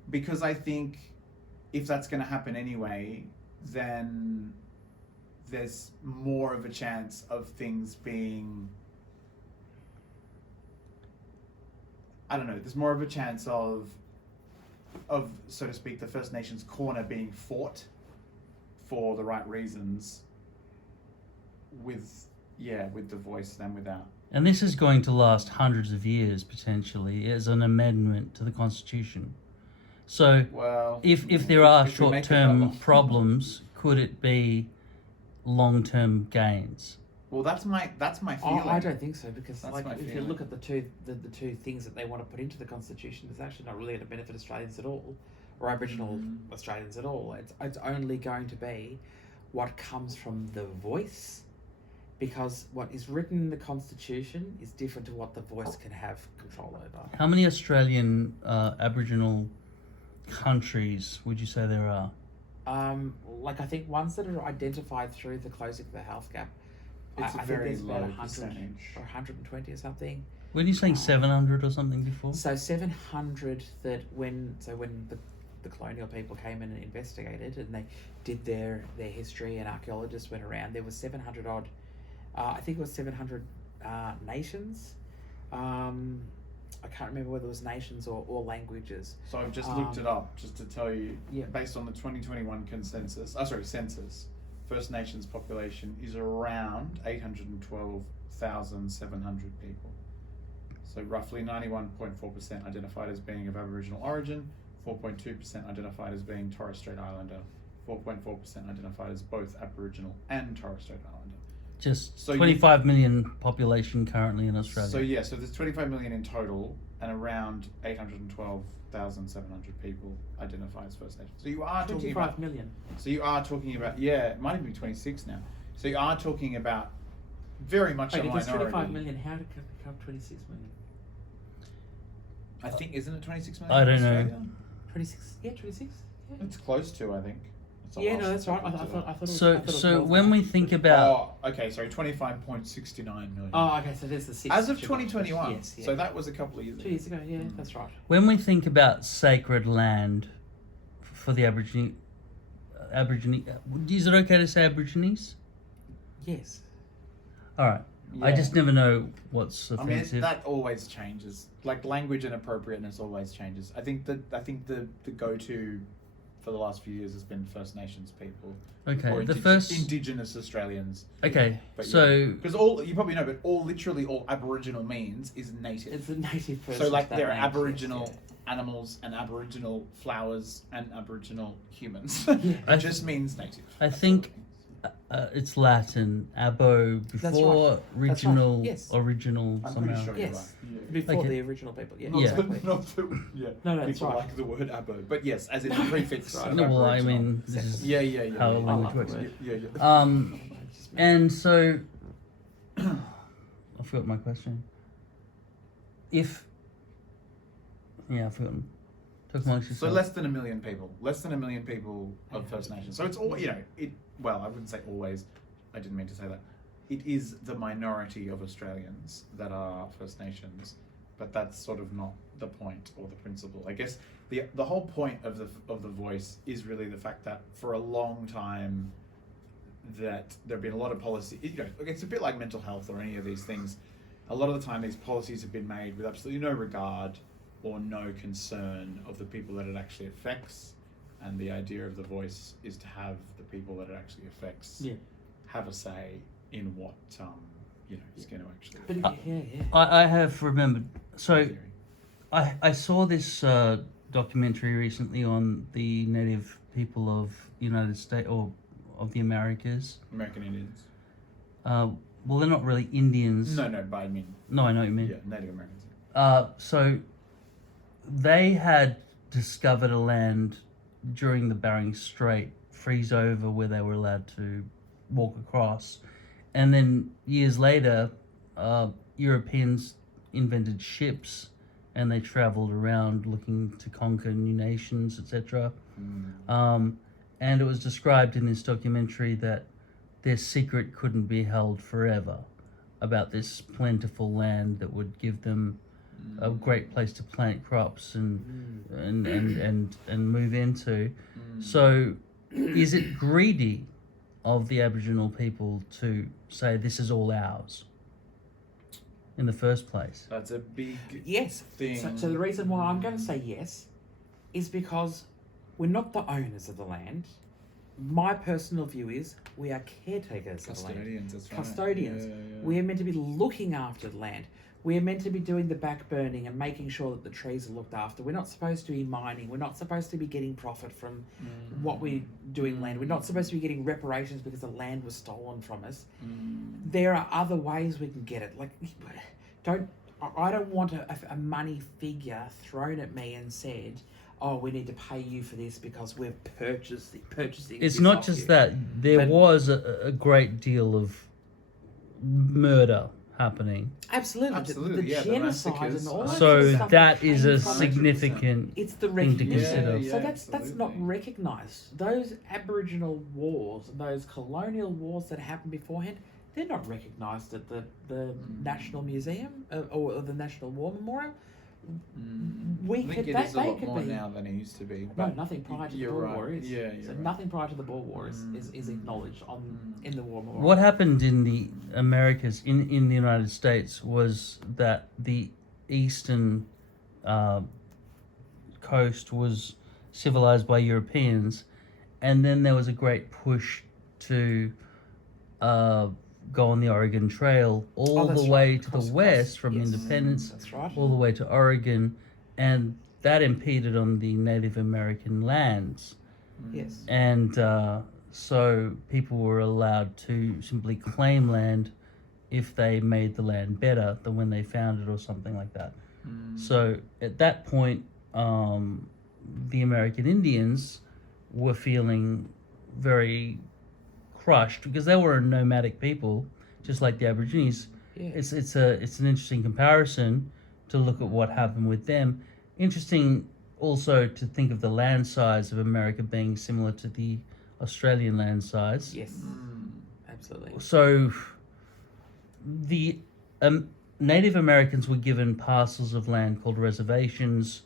Because I think if that's going to happen anyway, then there's more of a chance of things being, there's more of a chance of, so to speak, the First Nations corner being fought for the right reasons with the voice than without. And this is going to last hundreds of years potentially as an amendment to the Constitution. So, Well, if there are if we make it that short-term long. problems, could it be long-term gains? Well, that's my feeling. I don't think so, because That's like my if you feeling. look at the two things that they want to put into the Constitution, it's actually not really going to benefit Australians at all, or Aboriginal Australians at all. It's only going to be what comes from the voice, because what is written in the Constitution is different to what the voice can have control over. How many Australian Aboriginal countries would you say there are? Like I think ones that are identified through the closing of the health gap. It's I a think very there's about low 100 percentage. or 120 or something. Were you saying 700 or something before? So 700 that when the colonial people came in and investigated and they did their history and archaeologists went around, there was 700 odd, I think it was 700 nations. I can't remember whether it was nations or languages. So I've just looked it up just to tell you, Yeah. based on the 2021 census, First Nations population is around 812,700 people. So roughly 91.4% identified as being of Aboriginal origin, 4.2% identified as being Torres Strait Islander, 4.4% identified as both Aboriginal and Torres Strait Islander. Just So 25 million population currently in Australia. So there's 25 million in total, and around 812,700 people identify as First Nations. So you are talking 25 about. million. So you are talking about, it might even be 26 now. So you are talking about very much Wait, a if it's minority. 25 million, how did it become 26 million? I think, isn't it 26 million? I in don't know. Australia? 26? Yeah, 26. Yeah, It's close to, I think. It's the yeah, last no, that's right. I looked it thought up. it was. I So thought it was so more when than we that. think about Oh, okay, sorry, 25.69 million. Oh, okay, so there's the 6. As of 2021. Yes, yeah. So that was a couple of years 2 ago. years ago, yeah, that's right. when we think about sacred land for the Aborigine, is it okay to say Aborigines? Yes. All right. I Yeah. just never know what's I mean, offensive. that always changes. Like language and appropriateness always changes. I think the go-to for the last few years has been First Nations people. Okay, Or the first. Indigenous Australians. Okay, But so because you probably know, but literally all Aboriginal means is native. It's a native person. So like that there are names, Aboriginal yes, animals and Aboriginal flowers and Aboriginal humans. Yeah. I It just means native. I That's think all it means. it's Latin, abo before original, yes. original I'm somehow. pretty sure Yes. you're right. Before Okay. the original people, yeah, Yeah. exactly. No, that's people right. like the word abo, but yes, as in the No, prefix. that's right. of No, well, I Aboriginal. mean, this is Yeah, yeah, yeah. how yeah, language love works. the word. yeah. And so, I forgot my question. I forgot. Talk amongst So yourselves. less than 1 million people. Less than 1 million people of First Nations. So it's all well, I wouldn't say always. I didn't mean to say that. It is the minority of Australians that are First Nations, but that's sort of not the point or the principle. I guess the whole point of the voice is really the fact that for a long time that there have been a lot of policy. It's a bit like mental health or any of these things. A lot of the time, these policies have been made with absolutely no regard or no concern of the people that it actually affects, and the idea of the voice is to have the people that it actually affects have a say in what is going to actually But affect. yeah. I have remembered. So theory. I saw this documentary recently on the native people of United States or of the Americas. American Indians. Well, they're not really Indians. No, but I mean, No, I know what you mean. yeah, Native Americans. So they had discovered a land during the Bering Strait freeze over where they were allowed to walk across, and then years later, Europeans invented ships, and they travelled around looking to conquer new nations, etc. And it was described in this documentary that their secret couldn't be held forever about this plentiful land that would give them a great place to plant crops and move into. So is it greedy of the Aboriginal people to say this is all ours in the first place? That's a big Yes. thing. So the reason why I'm going to say yes is because we're not the owners of the land. my personal view is we are caretakers of land. Custodians, that's right. Custodians. Yeah. We are meant to be looking after the land. We are meant to be doing the back burning and making sure that the trees are looked after. We're not supposed to be mining. We're not supposed to be getting profit from what we're doing land. We're not supposed to be getting reparations because the land was stolen from us. There are other ways we can get it. Like, I don't want a money figure thrown at me and said, oh, we need to pay you for this because we're purchasing It's this not off just you. that. There But- was a great deal of murder happening. Absolutely. Absolutely, The yeah, the genocide massacres and all are- that So sort of stuff that came is a from it. significant It's the thing to recognition. consider. Yeah, So that's not absolutely. recognised. Those Aboriginal wars and those colonial wars that happened beforehand, they're not recognised at the National Museum or the National War Memorial. We I think could it that is a they lot could more be. now than it used to be. No, But nothing prior to the you're Boer right. War is. Yeah, you're so right. nothing prior to the Boer War is acknowledged in the War Memorial. What happened in the Americas, in the United States, was that the eastern coast was civilized by Europeans, and then there was a great push to go on the Oregon Trail all that's the way right. to Across- the west from yes. Independence That's right. all the way to Oregon, and that impeded on the Native American lands. Yes. And so people were allowed to simply claim land if they made the land better than when they found it or something like that. So at that point, the American Indians were feeling very crushed because they were a nomadic people, just like the Aborigines. Yeah. It's an interesting comparison to look at what happened with them. Interesting also to think of the land size of America being similar to the Australian land size. Yes. Absolutely. So the Native Americans were given parcels of land called reservations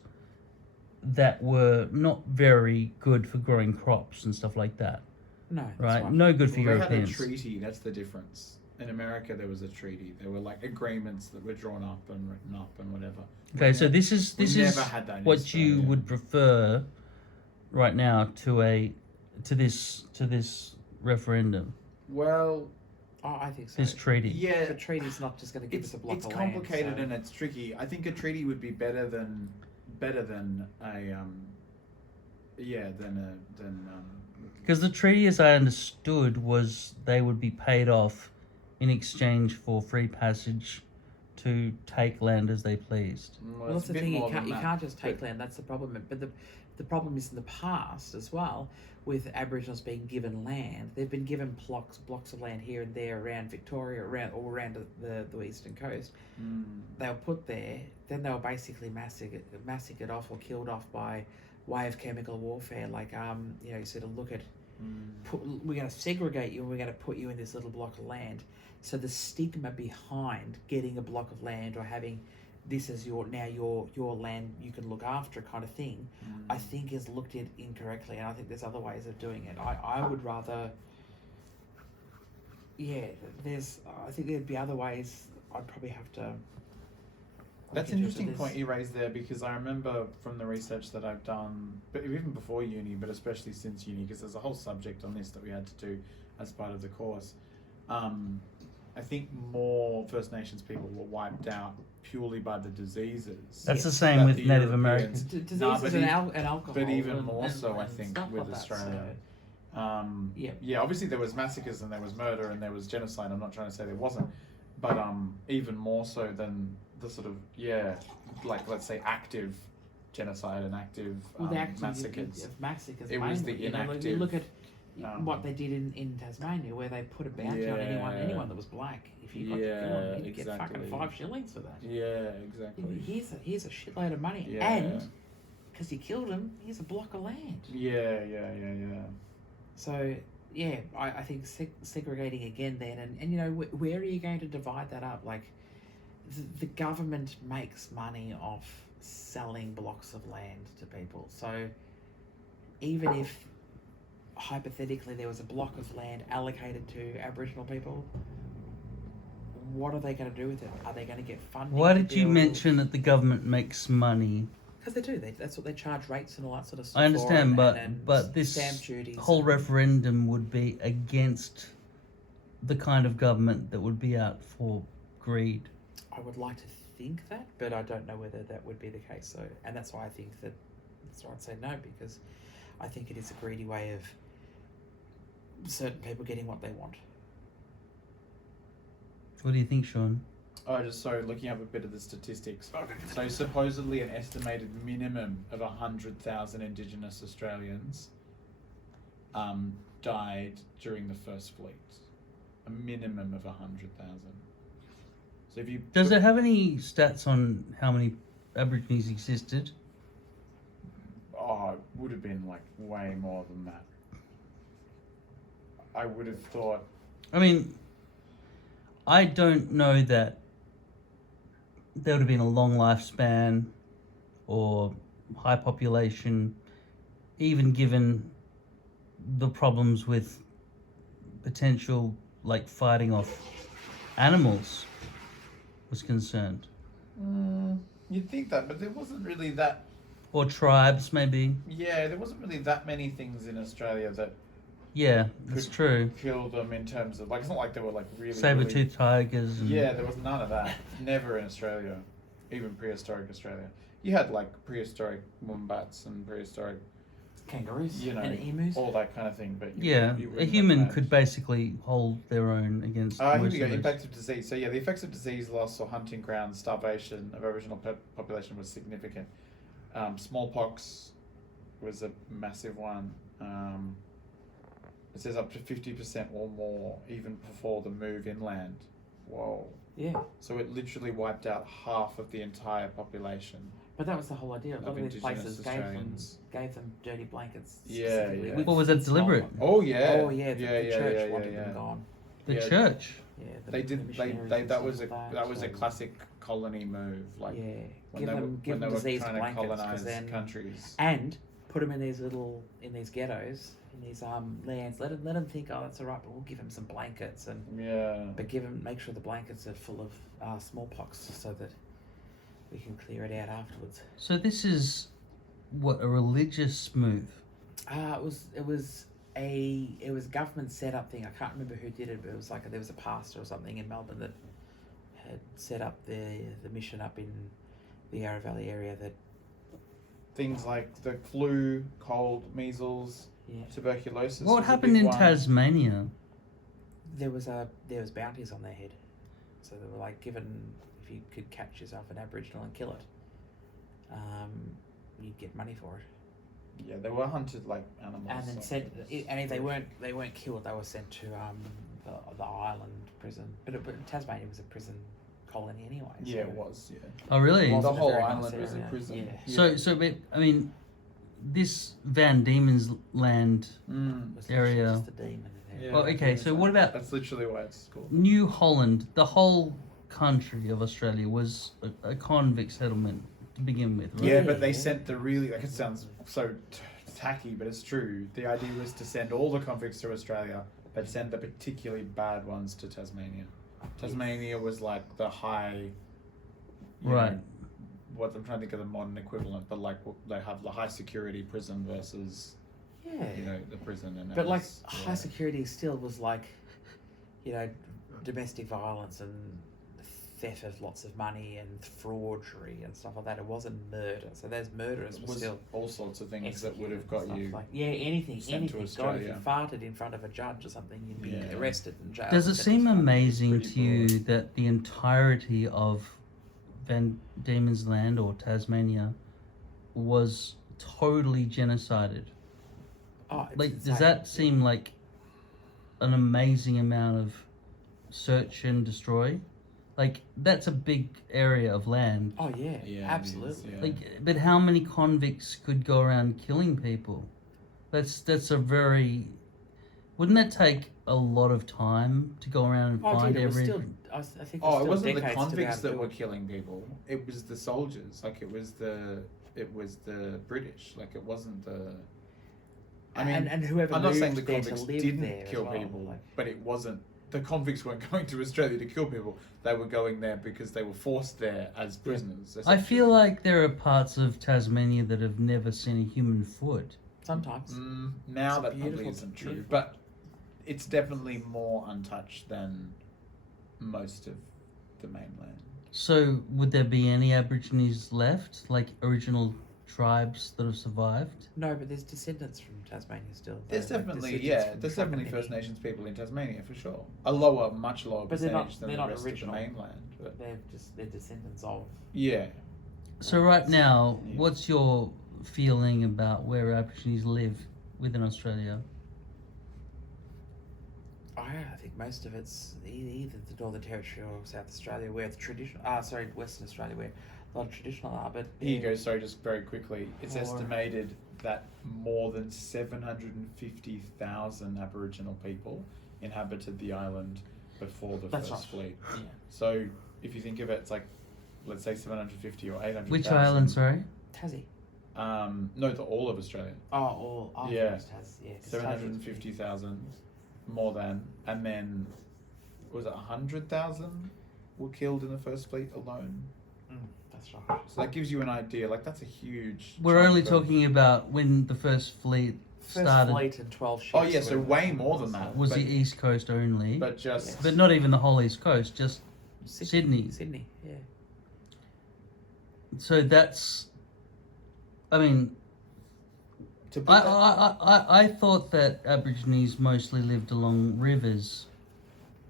that were not very good for growing crops and stuff like that. No. That's Right? No good for Well, they had a Europeans. treaty. That's the difference. In America, there was a treaty. There were like agreements that were drawn up and written up and whatever. Okay, so this is We never had that in what you Australia. would prefer right now to this referendum, Well, Oh, I think so. this treaty. yeah, The treaty's not just going to give us a block it's of complicated land. and it's tricky. I think a treaty would be better than a Because the treaty, as I understood, was they would be paid off in exchange for free passage to take land as they pleased. Well, that's the thing. You can't just take land. That's the problem. But the problem is in the past as well, with Aboriginals being given land. They've been given blocks of land here and there around Victoria, around the eastern coast. They were put there. Then they were basically massacred off or killed off by way of chemical warfare. Like you sort of look at. We're going to segregate you and we're going to put you in this little block of land. So the stigma behind getting a block of land or having this as your land you can look after kind of thing, I think is looked at incorrectly, and I think there's other ways of doing it. I would rather, I think there'd be other ways. I'd probably have to. That's look an into interesting this. point you raised there, because I remember from the research that I've done, but even before uni, but especially since uni, because there's a whole subject on this that we had to do as part of the course. I think more First Nations people were wiped out purely by the diseases. That's the Yes. same that with the Native Europeans- Americans. Diseases No, but and, e- alcohol. but even and- more and- so, I and think, stuff with like that, Australia. Yeah. Yeah, obviously there was massacres and there was murder and there was genocide. I'm not trying to say there wasn't, but even more so than the sort of like let's say active genocide and active Well, the active massacres. massacres. It was mainly, the you know, inactive, you look at what they did in Tasmania, where they put a bounty on anyone that was black. If you got to kill them, you'd get fucking exactly. 5 shillings for that. Yeah, exactly. Here's a shitload of money, Yeah. and because you killed him, here's a block of land. Yeah. So yeah, I think segregating again then, and you know where are you going to divide that up? Like the government makes money off selling blocks of land to people. So even if hypothetically there was a block of land allocated to Aboriginal people, what are they going to do with it? Are they going to get funding? Why to did you build- mention that the government makes money? Because they do. That's what they charge rates and all that sort of stuff. I understand, for, and but this stamp duties whole and- referendum would be against the kind of government that would be out for greed. I would like to think that, but I don't know whether that would be the case. So, and that's why I think that's why I'd say no, because I think it is a greedy way of certain people getting what they want. What do you think, Sean? Oh, just so looking up a bit of the statistics. So supposedly an estimated minimum of 100,000 Indigenous Australians died during the first fleet. A minimum of 100,000. So if you Does it have any stats on how many Aborigines existed? Oh, it would have been like way more than that. I would have thought. I mean, I don't know that there would have been a long lifespan or high population, even given the problems with potential like fighting off animals was concerned. You'd think that, but there wasn't really that. Or tribes, maybe. Yeah, there wasn't really that many things in Australia that Yeah, that's true. kill them in terms of like. It's not like they were like really. Saber-toothed tigers. And... Yeah, there was none of that. Never in Australia, even prehistoric Australia. You had like prehistoric wombats and prehistoric, Kangaroos, you know, and emus. all that kind of thing. But Yeah, you a wouldn't human have could basically hold their own against. Here most we go. of those. Impacts of disease. So yeah, the effects of disease, loss, or hunting grounds, starvation of Aboriginal population was significant. Smallpox was a massive one. It says up to 50% or more, even before the move inland. Whoa. Yeah, So it literally wiped out half of the entire population. but that was the whole idea. A lot of these Indigenous places Australians. gave them dirty blankets. Yeah, specifically yeah. with What was that, deliberate? Oh yeah. Oh yeah, the church wanted them gone. The Yeah. church. Yeah, They the did. missionaries They and that stuff was a like that was a so- classic colony move. Like yeah, when give they them were, when they were diseased trying to blankets, 'cause colonize then countries. and put them in these ghettos, in these lands. Let them think, oh, that's all right, but we'll give them some blankets and Yeah. but make sure the blankets are full of smallpox so that we can clear it out afterwards. So this is what, a religious move? It was a government set up thing. I can't remember who did it, but it was like there was a pastor or something in Melbourne that had set up the mission up in the Yarra Valley area. That Things like the flu, cold, measles, yeah, tuberculosis. What was a happened big in one. Tasmania? there was bounties on their head, so they were like given, if you could catch yourself an Aboriginal and kill it, you'd get money for it. Yeah, they were hunted like animals. And then so sent, it was and if they brutal. weren't killed, they were sent to the island prison. But Tasmania was a prison colony anyway. Yeah, so it was. Yeah. Oh, really? It The wasn't a whole very island nice was a area. prison. Yeah. So, but, I mean, this Van Diemen's Land. Mm. Was Area. just a demon in there. Yeah, Well, okay, so what about That's literally why it's called. New Holland? The whole country of Australia was a convict settlement to begin with, right? Yeah, Yeah, but they yeah. sent the really, like, it sounds so tacky, but it's true. The idea was to send all the convicts to Australia, but send the particularly bad ones to Tasmania. Tasmania was like the high, you Right. know, what I'm trying to think of the modern equivalent, but like they have the high security prison versus, Yeah. you know, the prison. And But it like was- high security still was like, you know, domestic violence and theft of lots of money and fraudery and stuff like that. It wasn't murder. So those murderers It were was still all sorts of things that would executed have and got stuff you. like, yeah, anything. sent to God, if you Australia. farted in front of a judge or something, you'd be Yeah. arrested and jailed. Does it and seem sentenced. amazing pretty to you that the entirety of Van Diemen's Land or Tasmania was totally genocided? Oh, it's Like, insane. does that seem like an amazing amount of search and destroy? Like, that's a big area of land. Oh yeah, Yeah, it absolutely. is, yeah. Like, but how many convicts could go around killing people? That's a very. Wouldn't that take a lot of time to go around and Oh, find dude, it was every? still. I think. Oh, it still wasn't the decades to be convicts able to that do were it. killing people. It was the soldiers. Like it was the British. Like it wasn't the. I mean, and whoever I'm not moved saying the there to convicts live didn't there as kill well, people, like- but it wasn't the convicts weren't going to Australia to kill people. They were going there because they were forced there as prisoners. I feel like there are parts of Tasmania that have never seen a human foot. Sometimes. Now It's that probably beautiful, isn't true, beautiful. but it's definitely more untouched than most of the mainland. So, would there be any Aborigines left, like original tribes that have survived? No, but there's descendants from Tasmania still. There's Like definitely, descendants from there's Drunken definitely First Indian. Nations people in Tasmania for sure. Much lower But they're not- percentage than they're the not rest original. of the mainland. But They're descendants of. yeah, So, right now, Yeah. what's your feeling about where Aborigines live within Australia? I think most of it's either the Northern Territory or South Australia, where the traditional. Western Australia, where a lot of traditional are. But here you go. Sorry, just very quickly. It's More. estimated that more than 750,000 Aboriginal people inhabited the island before the That's first right. fleet. Yeah. So if you think of it, it's like, let's say 750 or 800. Which island, sorry? Tassie. No, all of Australia. All. Yeah. Has, yeah. 'Cause 750,000 more than, and then was it 100,000 were killed in the first fleet alone? That's right. So that gives you an idea. Like that's a huge. We're chunk only of- talking about when the first fleet First started. fleet and 12 ships. Oh yeah, so were- way more than that. Was but, the East Coast only, but just but not even the whole East Coast, just Sydney. Sydney, yeah. So that's, I mean, to put I, that- I thought that Aborigines mostly lived along rivers,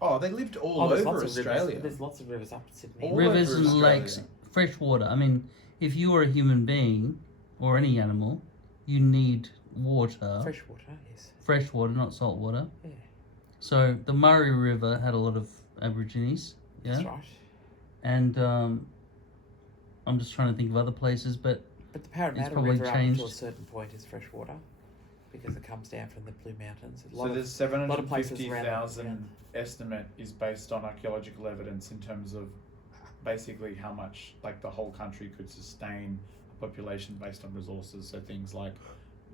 oh, they lived all there's over lots of Australia. Rivers. There's lots of rivers up in Sydney. All rivers over and Australia. lakes, fresh water. I mean, if you are a human being or any animal, you need water, Fresh water, yes. fresh water, not salt water. Yeah, So the Murray River had a lot of Aborigines, yeah, that's right. and I'm just trying to think of other places, but But the Parramatta probably River up to a changed. certain point is fresh water because it comes down from the Blue Mountains. A So lot there's lot of places around 750,000 estimate is based on archaeological evidence in terms of basically how much like the whole country could sustain a population based on resources. So things like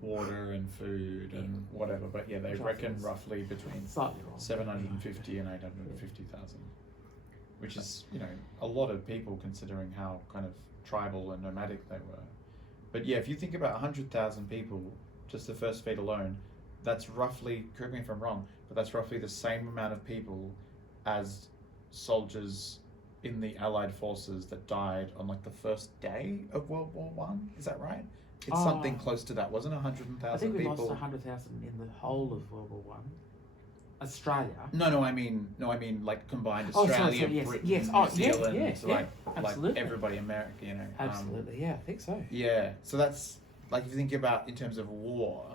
water and food and whatever. But yeah, they Which I reckon think is roughly between slightly wrong. 750 and 850,000, which is, you know, a lot of people considering how kind of tribal and nomadic they were. But yeah, if you think about 100,000 people, just the first fleet alone, that's roughly, correct me if I'm wrong, but that's roughly the same amount of people as soldiers in the Allied forces that died on like the first day of World War One. Is that right? It's something close to that, wasn't it? I 100,000 think we people. lost 100,000 in the whole of World War One. Australia. No, I mean like combined Oh, Australia, sorry, yes, Britain, yes. New Oh, yeah, Zealand, yeah, like absolutely. everybody, America, you know. Absolutely, yeah, I think so. Yeah, so that's like if you think about in terms of war,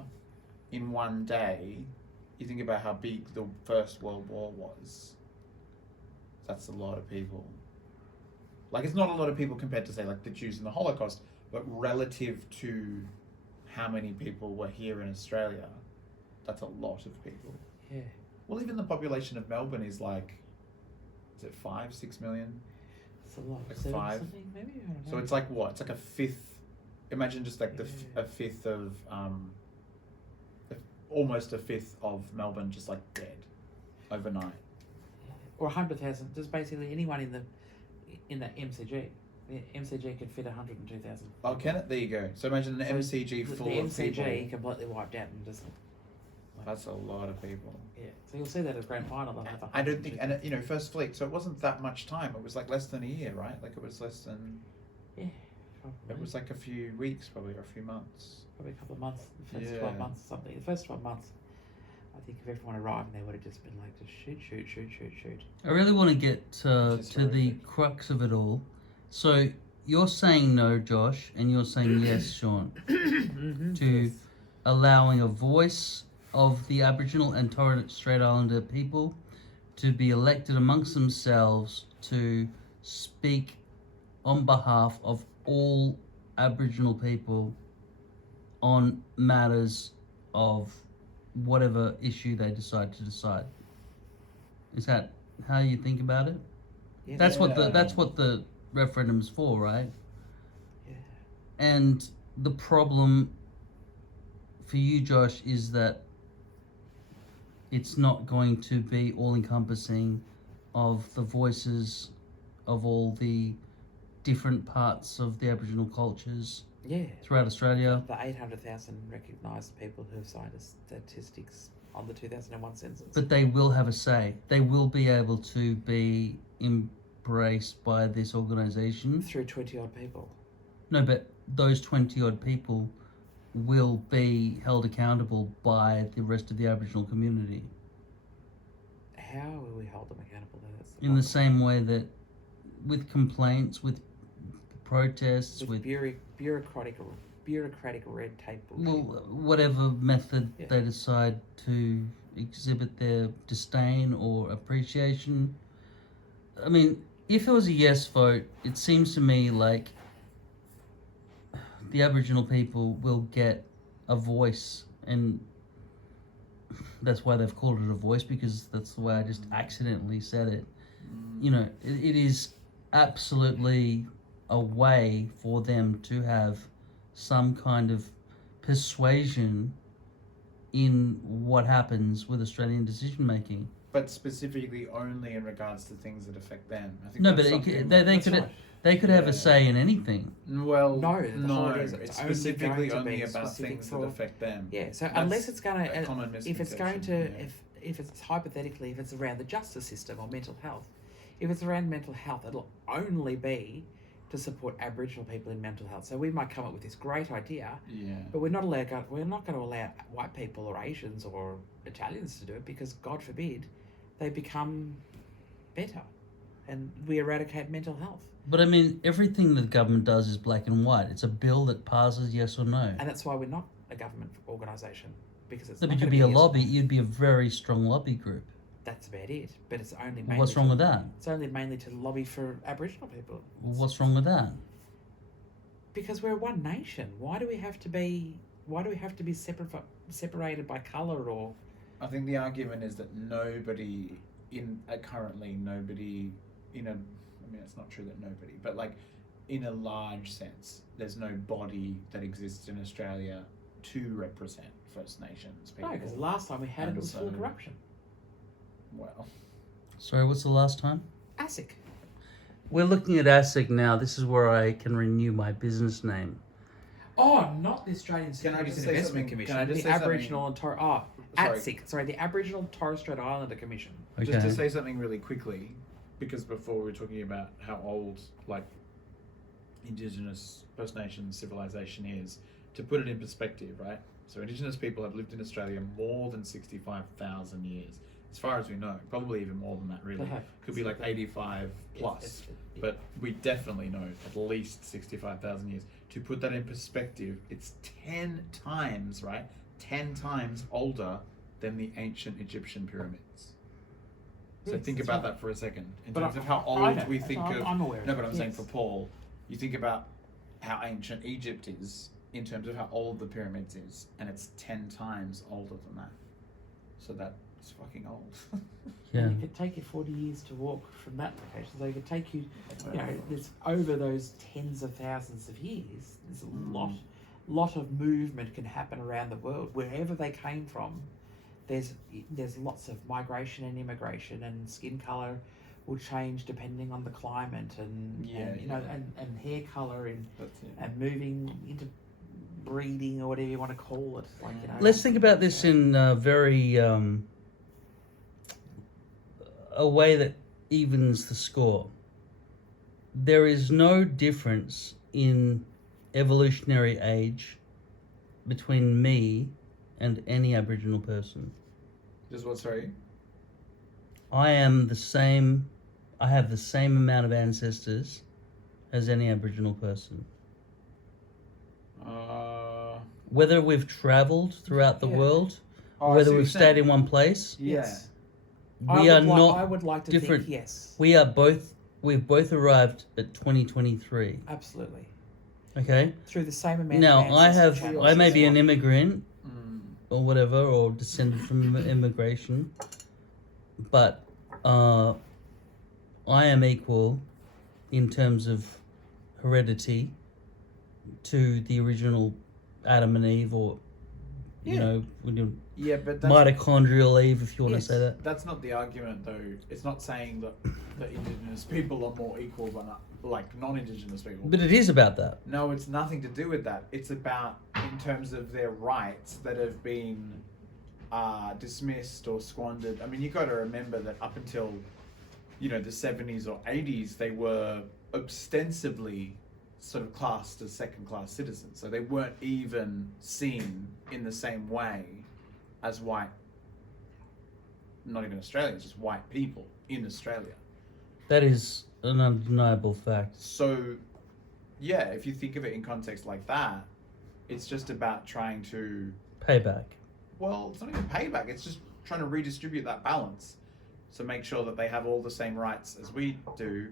in one day, you think about how big the First World War was. That's a lot of people. Like it's not a lot of people compared to say like the Jews in the Holocaust, but relative to how many people were here in Australia, that's a lot of people. Yeah. Well, even the population of Melbourne is like, is it 5-6 million? It's a lot. Like 7 5. something, maybe? I don't know. So it's like what? It's like a fifth. Imagine just like Yeah. a fifth of, almost a fifth of Melbourne just like dead overnight. Or 100,000, just basically anyone in the MCG. The MCG could fit 102,000. Oh, can it? There you go. So imagine an So MCG the full of MCG people. completely wiped out and just. That's a lot of people. Yeah, so you'll see that at grand final. They'll have I don't think, and you know, first fleet. So it wasn't that much time. It was like less than a year, right? Like it was less than. Yeah, It was like a few weeks, probably, or a few months. probably a couple of months. The first Yeah. 12 months or something. The first 12 months, I think if everyone arrived, they would have just been like, just shoot. I really want to get Which is to the horrific. crux of it all. So you're saying no, Josh, and you're saying yes, Sean, to allowing a voice of the Aboriginal and Torres Strait Islander people to be elected amongst themselves to speak on behalf of all Aboriginal people on matters of whatever issue they decide to decide. Is that how you think about it? Yeah, That's what the Yeah. that's what the referendum's for, right? yeah. And the problem for you, Josh, is that it's not going to be all-encompassing of the voices of all the different parts of the Aboriginal cultures Yeah. throughout Australia. The 800,000 recognised people who have signed statistics on the 2001 census. But they will have a say. They will be able to be embraced by this organisation. Through 20 odd people. No, but those 20 odd people will be held accountable by the rest of the Aboriginal community. How will we hold them accountable? That's In the same way that with complaints, with protests, with bureaucratic red tape. well, whatever method Yeah. they decide to exhibit their disdain or appreciation. I mean, if it was a yes vote, it seems to me like the Aboriginal people will get a voice, and that's why they've called it a voice, because that's the way I just accidentally said it. You know, it is absolutely a way for them to have some kind of persuasion in what happens with Australian decision making. But specifically only in regards to things that affect them. I think No, that's but something- they could have Yeah. a say in anything. Well, No, the no, whole is it's only specifically going to only be about specific things for- that affect them. Yeah, so That's unless it's going a to, common if it's going to, misconception, if it's hypothetically, if it's around the justice system or mental health, if it's around mental health, it'll only be to support Aboriginal people in mental health. So we might come up with this great idea, Yeah. but we're not going to allow white people or Asians or Italians to do it, because God forbid they become better and we eradicate mental health. But I mean, everything the government does is black and white. It's a bill that passes yes or no. And that's why we're not a government organisation, because it's No, not but you'd gonna be a yes or lobby. no. You'd be a very strong lobby group. That's about it. But it's only mainly What's wrong with that? It's only mainly to lobby for Aboriginal people. What's wrong with that? Because we're one nation. Why do we have to be separated by colour or? I think the argument is that nobody currently nobody in a, I mean, it's not true that nobody, but like in a large sense, there's no body that exists in Australia to represent First Nations people. No, because the last time we had it was full of And so- corruption. Well, Sorry, what's the last time? ASIC. We're looking at ASIC now. This is where I can renew my business name. Oh, not the Australian Can I Securities just and say Investment something? Commission. Can I just the say something? Aboriginal and Sorry. ASIC. Sorry, the Aboriginal and Torres Strait Islander Commission. Okay. just to say something really quickly, because before we were talking about how old like Indigenous First Nations civilization is, to put it in perspective, right? So Indigenous people have lived in Australia more than 65,000 years. As far as we know, probably even more than that, really. They have. Could be like 85 plus. It's- But we definitely know at least 65,000 years. To put that in perspective, it's 10 times, right? 10 times older than the ancient Egyptian pyramids. So Yes, think that's about right. that for a second. In But terms I- of how I old know. we So think I'm- of... I'm aware of No, it, but I'm saying yes. for Paul, you think about how ancient Egypt is in terms of how old the pyramids is, and it's 10 times older than that. So that's fucking old. Yeah. And it could take you 40 years to walk from that location. So it could take you, there's over those tens of thousands of years, there's a lot of movement can happen around the world. Wherever they came from, there's lots of migration and immigration, and skin colour will change depending on the climate and hair colour That's it. and moving into breeding or whatever you want to call it. Like, Let's think about this in a very a way that evens the score. There is no difference in evolutionary age between me and any Aboriginal person. Just what, sorry? I am the same. I have the same amount of ancestors as any Aboriginal person. Whether we've travelled throughout the Yeah. world, Oh, I see whether what we've you're stayed saying. in one place, Yes. we are not I would like to different. think yes. We've both arrived at 2023. Absolutely. Okay. Through the same amount Now of I ancestors have. channels I may as be an well. immigrant or whatever, or descended from immigration, but I am equal in terms of heredity to the original Adam and Eve, or You Yeah. know, when you're Yeah, but that's, mitochondrial Eve, if you want Yes. to say that. that's not the argument, though. It's not saying that Indigenous people are more equal than like non-Indigenous people. But it is about that. No, it's nothing to do with that. It's about in terms of their rights that have been dismissed or squandered. I mean, you got to remember that up until the 70s or 80s, they were ostensibly sort of classed as second-class citizens. So they weren't even seen in the same way as white, not even Australians, just white people in Australia. That is an undeniable fact. So, yeah, if you think of it in context like that, it's just about trying to, Payback. well, it's not even payback, it's just trying to redistribute that balance. So make sure that they have all the same rights as we do.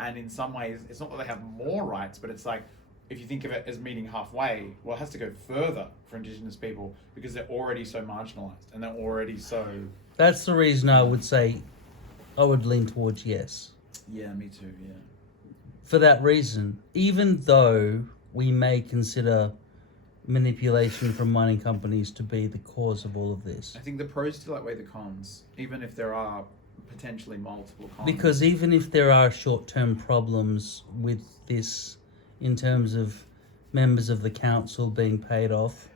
And in some ways, it's not that they have more rights, but it's like, if you think of it as meeting halfway, well, it has to go further for Indigenous people because they're already so marginalised and they're already so... That's the reason I would say I would lean towards yes. Yeah, me too, yeah. For that reason, even though we may consider manipulation from mining companies to be the cause of all of this. I think the pros still outweigh the cons, even if there are potentially multiple cons. Because even if there are short-term problems with this in terms of members of the council being paid off,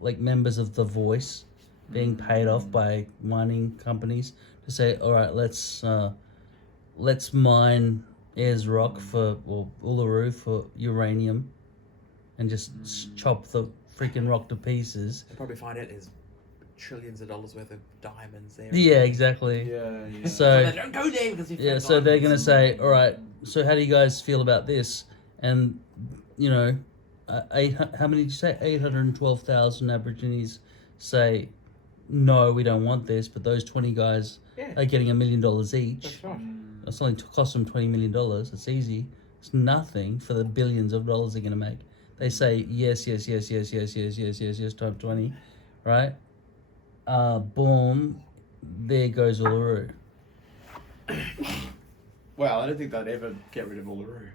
like members of The Voice being paid off by mining companies to say, all right, let's mine Ayers Rock or Uluru for uranium and just chop the freaking rock to pieces. They'll probably find out there's trillions of dollars worth of diamonds there. Yeah, exactly. Yeah. So they don't go there because yeah, so they're going to say, all right, so how do you guys feel about this? And, how many did you say? 812,000 Aborigines say, no, we don't want this, but those 20 guys are getting $1 million each. That's right. It's only cost them $20 million. It's easy. It's nothing for the billions of dollars they're going to make. They say yes, times 20, right? Boom, there goes Uluru. Well, I don't think they'd ever get rid of Uluru.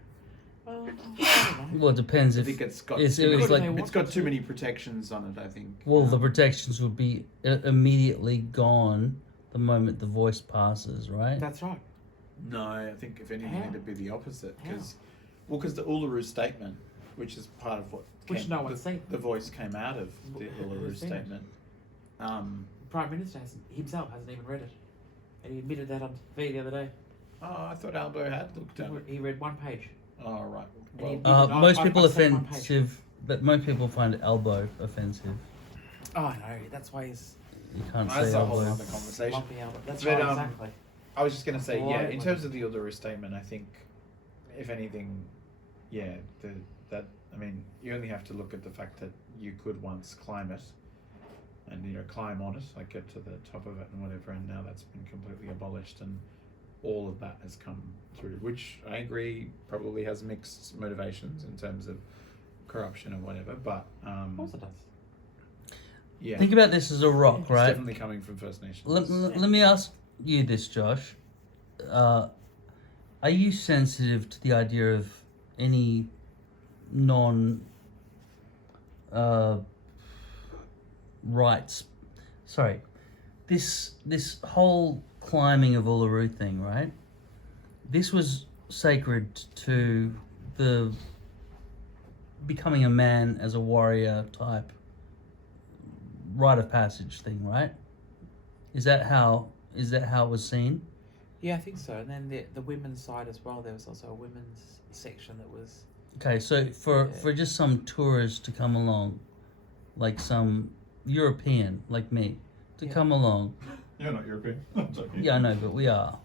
Well, it depends I if think it's got it's too many, like it's got too many protections on it, I think. well, the protections would be immediately gone the moment The Voice passes, right? That's right. No, I think if anything, How? it'd be the opposite. Because the Uluru Statement, which is part of what No one's seen. the Voice came out of the Uluru Who's seen it? Statement. Prime Minister himself hasn't even read it. And he admitted that on TV the other day. Oh, I thought Albo had looked at it. He read one page. Oh, right. And Well, he- Most people I've seen one page. offensive, but most people find elbow offensive. Oh, I know. That's why he's You can't that's say a whole elbow. other conversation. lumpy Albert. That's But, right, exactly. I was just going to say, Why yeah, in would terms it? of the Uluru Statement, I think, if anything, yeah, I mean, you only have to look at the fact that you could once climb it and, climb on it, like get to the top of it and whatever, and now that's been completely abolished and all of that has come through, which I agree probably has mixed motivations in terms of corruption or whatever, but, Of course it does. yeah. Think about this as a rock, It's right? definitely coming from First Nations. Let me ask you this, Josh. Are you sensitive to the idea of any non rights? Sorry, this whole climbing of Uluru thing, right? This was sacred to the becoming a man as a warrior type rite of passage thing, right? Is that how it was seen? Yeah, I think so. And then the women's side as well. There was also a women's section that was. Okay, so for just some tourists to come along, like some European like me, to come along. You're not European. Yeah, I know, but we are.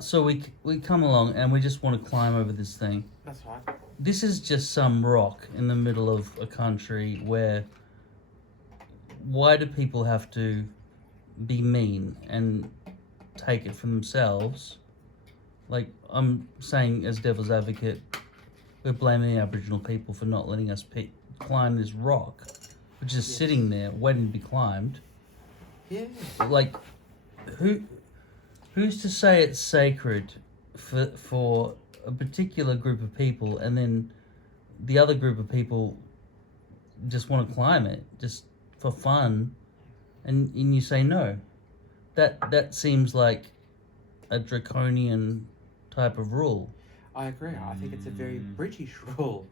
So we come along and we just want to climb over this thing. That's right. This is just some rock in the middle of a country where. Why do people have to be mean and take it for themselves? Like, I'm saying as devil's advocate, we're blaming the Aboriginal people for not letting us climb this rock, which is sitting there waiting to be climbed. Yeah. Like, who's to say it's sacred for a particular group of people, and then the other group of people just want to climb it just for fun, and you say no. That seems like a draconian type of rule. I agree. I think it's a very British rule.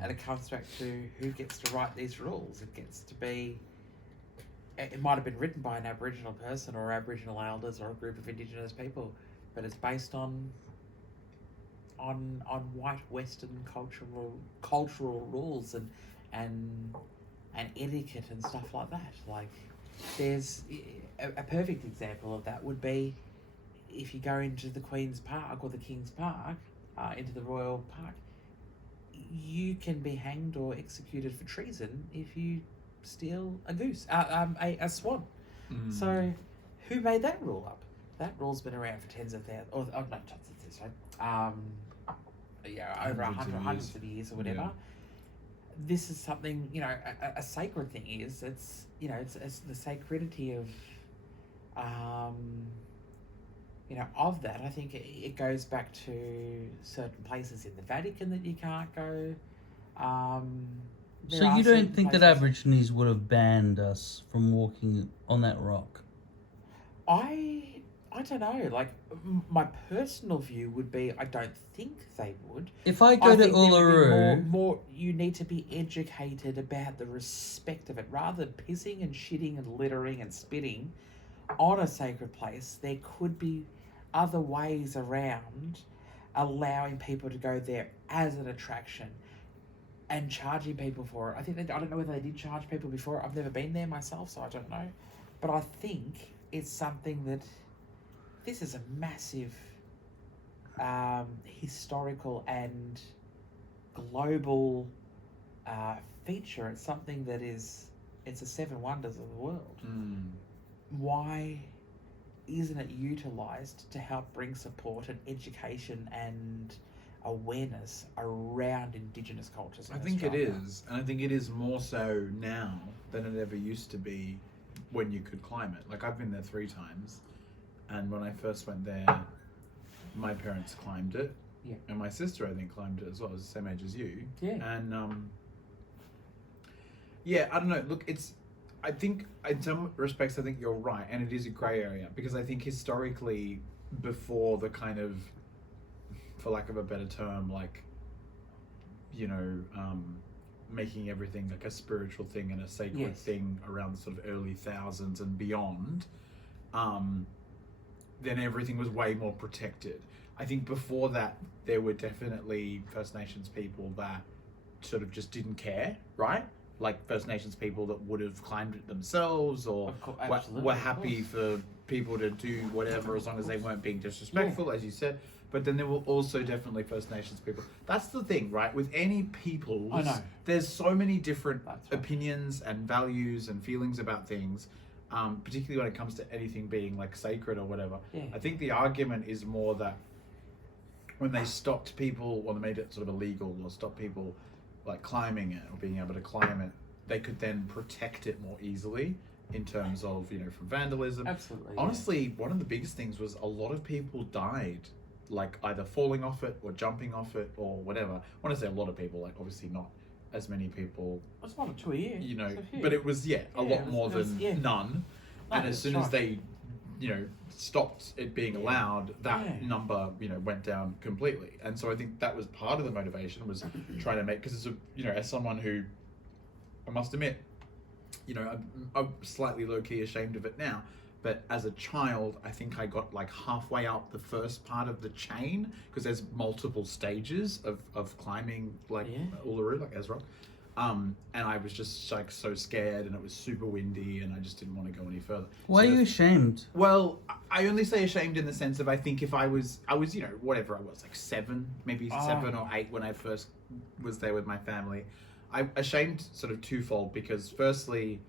And it comes back to who gets to write these rules. It gets to be... It might have been written by an Aboriginal person or Aboriginal elders or a group of Indigenous people, but it's based on white Western cultural rules and etiquette and stuff like that. Like, there's a perfect example of that would be if you go into the Queen's Park or the King's Park, into the Royal Park, you can be hanged or executed for treason if you steal a goose, a swan. So, who made that rule up? That rule's been around for tens of thousands, or not tens of thousands, over hundreds of years or whatever. Yeah. This is something, a sacred thing is, it's the sacredity of, of that. I think it goes back to certain places in the Vatican that you can't go. So you don't think that Aborigines would have banned us from walking on that rock? I don't know. Like, my personal view would be, I don't think they would. If I go to Uluru... More, you need to be educated about the respect of it. Rather than pissing and shitting and littering and spitting on a sacred place, there could be other ways around allowing people to go there as an attraction and charging people for it. I don't know whether they did charge people before. I've never been there myself, so I don't know. But I think it's something that... This is a massive historical and global feature. It's something that it's a seven wonders of the world. Why isn't it utilised to help bring support and education and awareness around Indigenous cultures? I think it is, and I think it is more so now than it ever used to be when you could climb it. Like, I've been there 3 times, and when I first went there, my parents climbed it, and my sister, I think, climbed it as well. It was the same age as you. And I don't know. Look, I think in some respects, I think you're right, and it is a grey area, because I think historically, before the kind of, for lack of a better term, like, making everything like a spiritual thing and a sacred thing around the sort of early thousands and beyond, then everything was way more protected. I think before that, there were definitely First Nations people that sort of just didn't care, right? Like First Nations people that would have climbed it themselves, or were happy for people to do whatever as long as they weren't being disrespectful, as you said. But then there were also definitely First Nations people. That's the thing, right? With any peoples, there's so many different opinions and values and feelings about things, particularly when it comes to anything being like sacred or whatever. I think the argument is more that when they stopped people, or they made it sort of illegal, or stopped people like climbing it or being able to climb it, they could then protect it more easily in terms of, from vandalism. Absolutely. Honestly, one of the biggest things was a lot of people died, like either falling off it or jumping off it or whatever. When I say a lot of people, like obviously not as many people. It's 1 or 2 a year. But it was a lot more than none. And as soon as they, stopped it being allowed, that number, went down completely. And so I think that was part of the motivation, was trying to make, because it's as someone who, I must admit, I'm slightly low-key ashamed of it now, but as a child, I think I got like halfway up the first part of the chain, because there's multiple stages of climbing Uluru, like Ezra. And I was just like so scared, and it was super windy, and I just didn't want to go any further. Why are you ashamed? Well, I only say ashamed in the sense of, I think if I was whatever I was, like 7, maybe 7 or 8 when I first was there with my family. I'm ashamed sort of twofold, because firstly,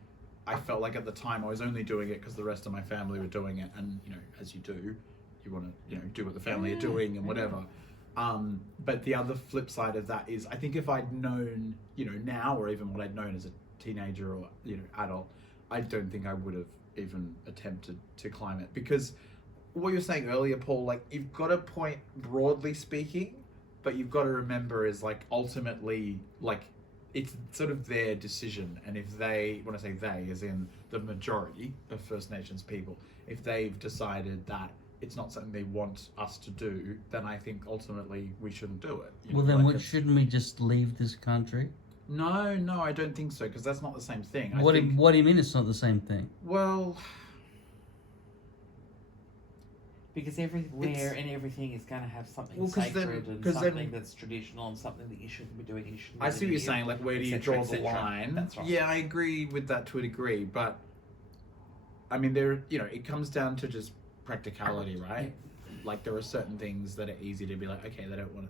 I felt like at the time I was only doing it because the rest of my family were doing it, and as you do, you want to do what the family are doing and whatever. But the other flip side of that is, I think if I'd known, now, or even what I'd known as a teenager or adult, I don't think I would have even attempted to climb it, because what you were saying earlier, Paul, like, you've got a point broadly speaking, but you've got to remember is, like, ultimately, like, it's sort of their decision, and if they, when I say they, as in the majority of First Nations people, if they've decided that it's not something they want us to do, then I think ultimately we shouldn't do it. Well, then shouldn't we just leave this country? No, I don't think so, because that's not the same thing. What do you mean it's not the same thing? Well, because everywhere and everything is going to have something sacred and something that's traditional and something that you shouldn't be doing. I see what you're saying. Like, where do you draw the line? That's right. Yeah, I agree with that to a degree, but I mean, it comes down to just practicality, right? Like, there are certain things that are easy to be like, okay, they don't want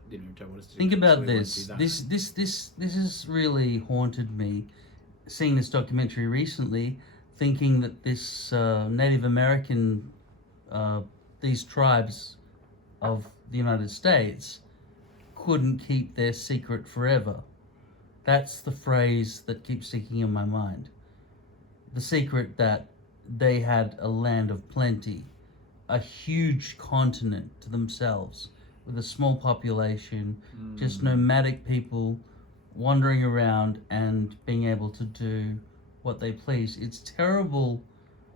us to. Think about this. This has really haunted me. Seeing this documentary recently, thinking that this Native American, these tribes of the United States couldn't keep their secret forever. That's the phrase that keeps sticking in my mind. The secret that they had a land of plenty, a huge continent to themselves with a small population, just nomadic people wandering around and being able to do what they please. It's terrible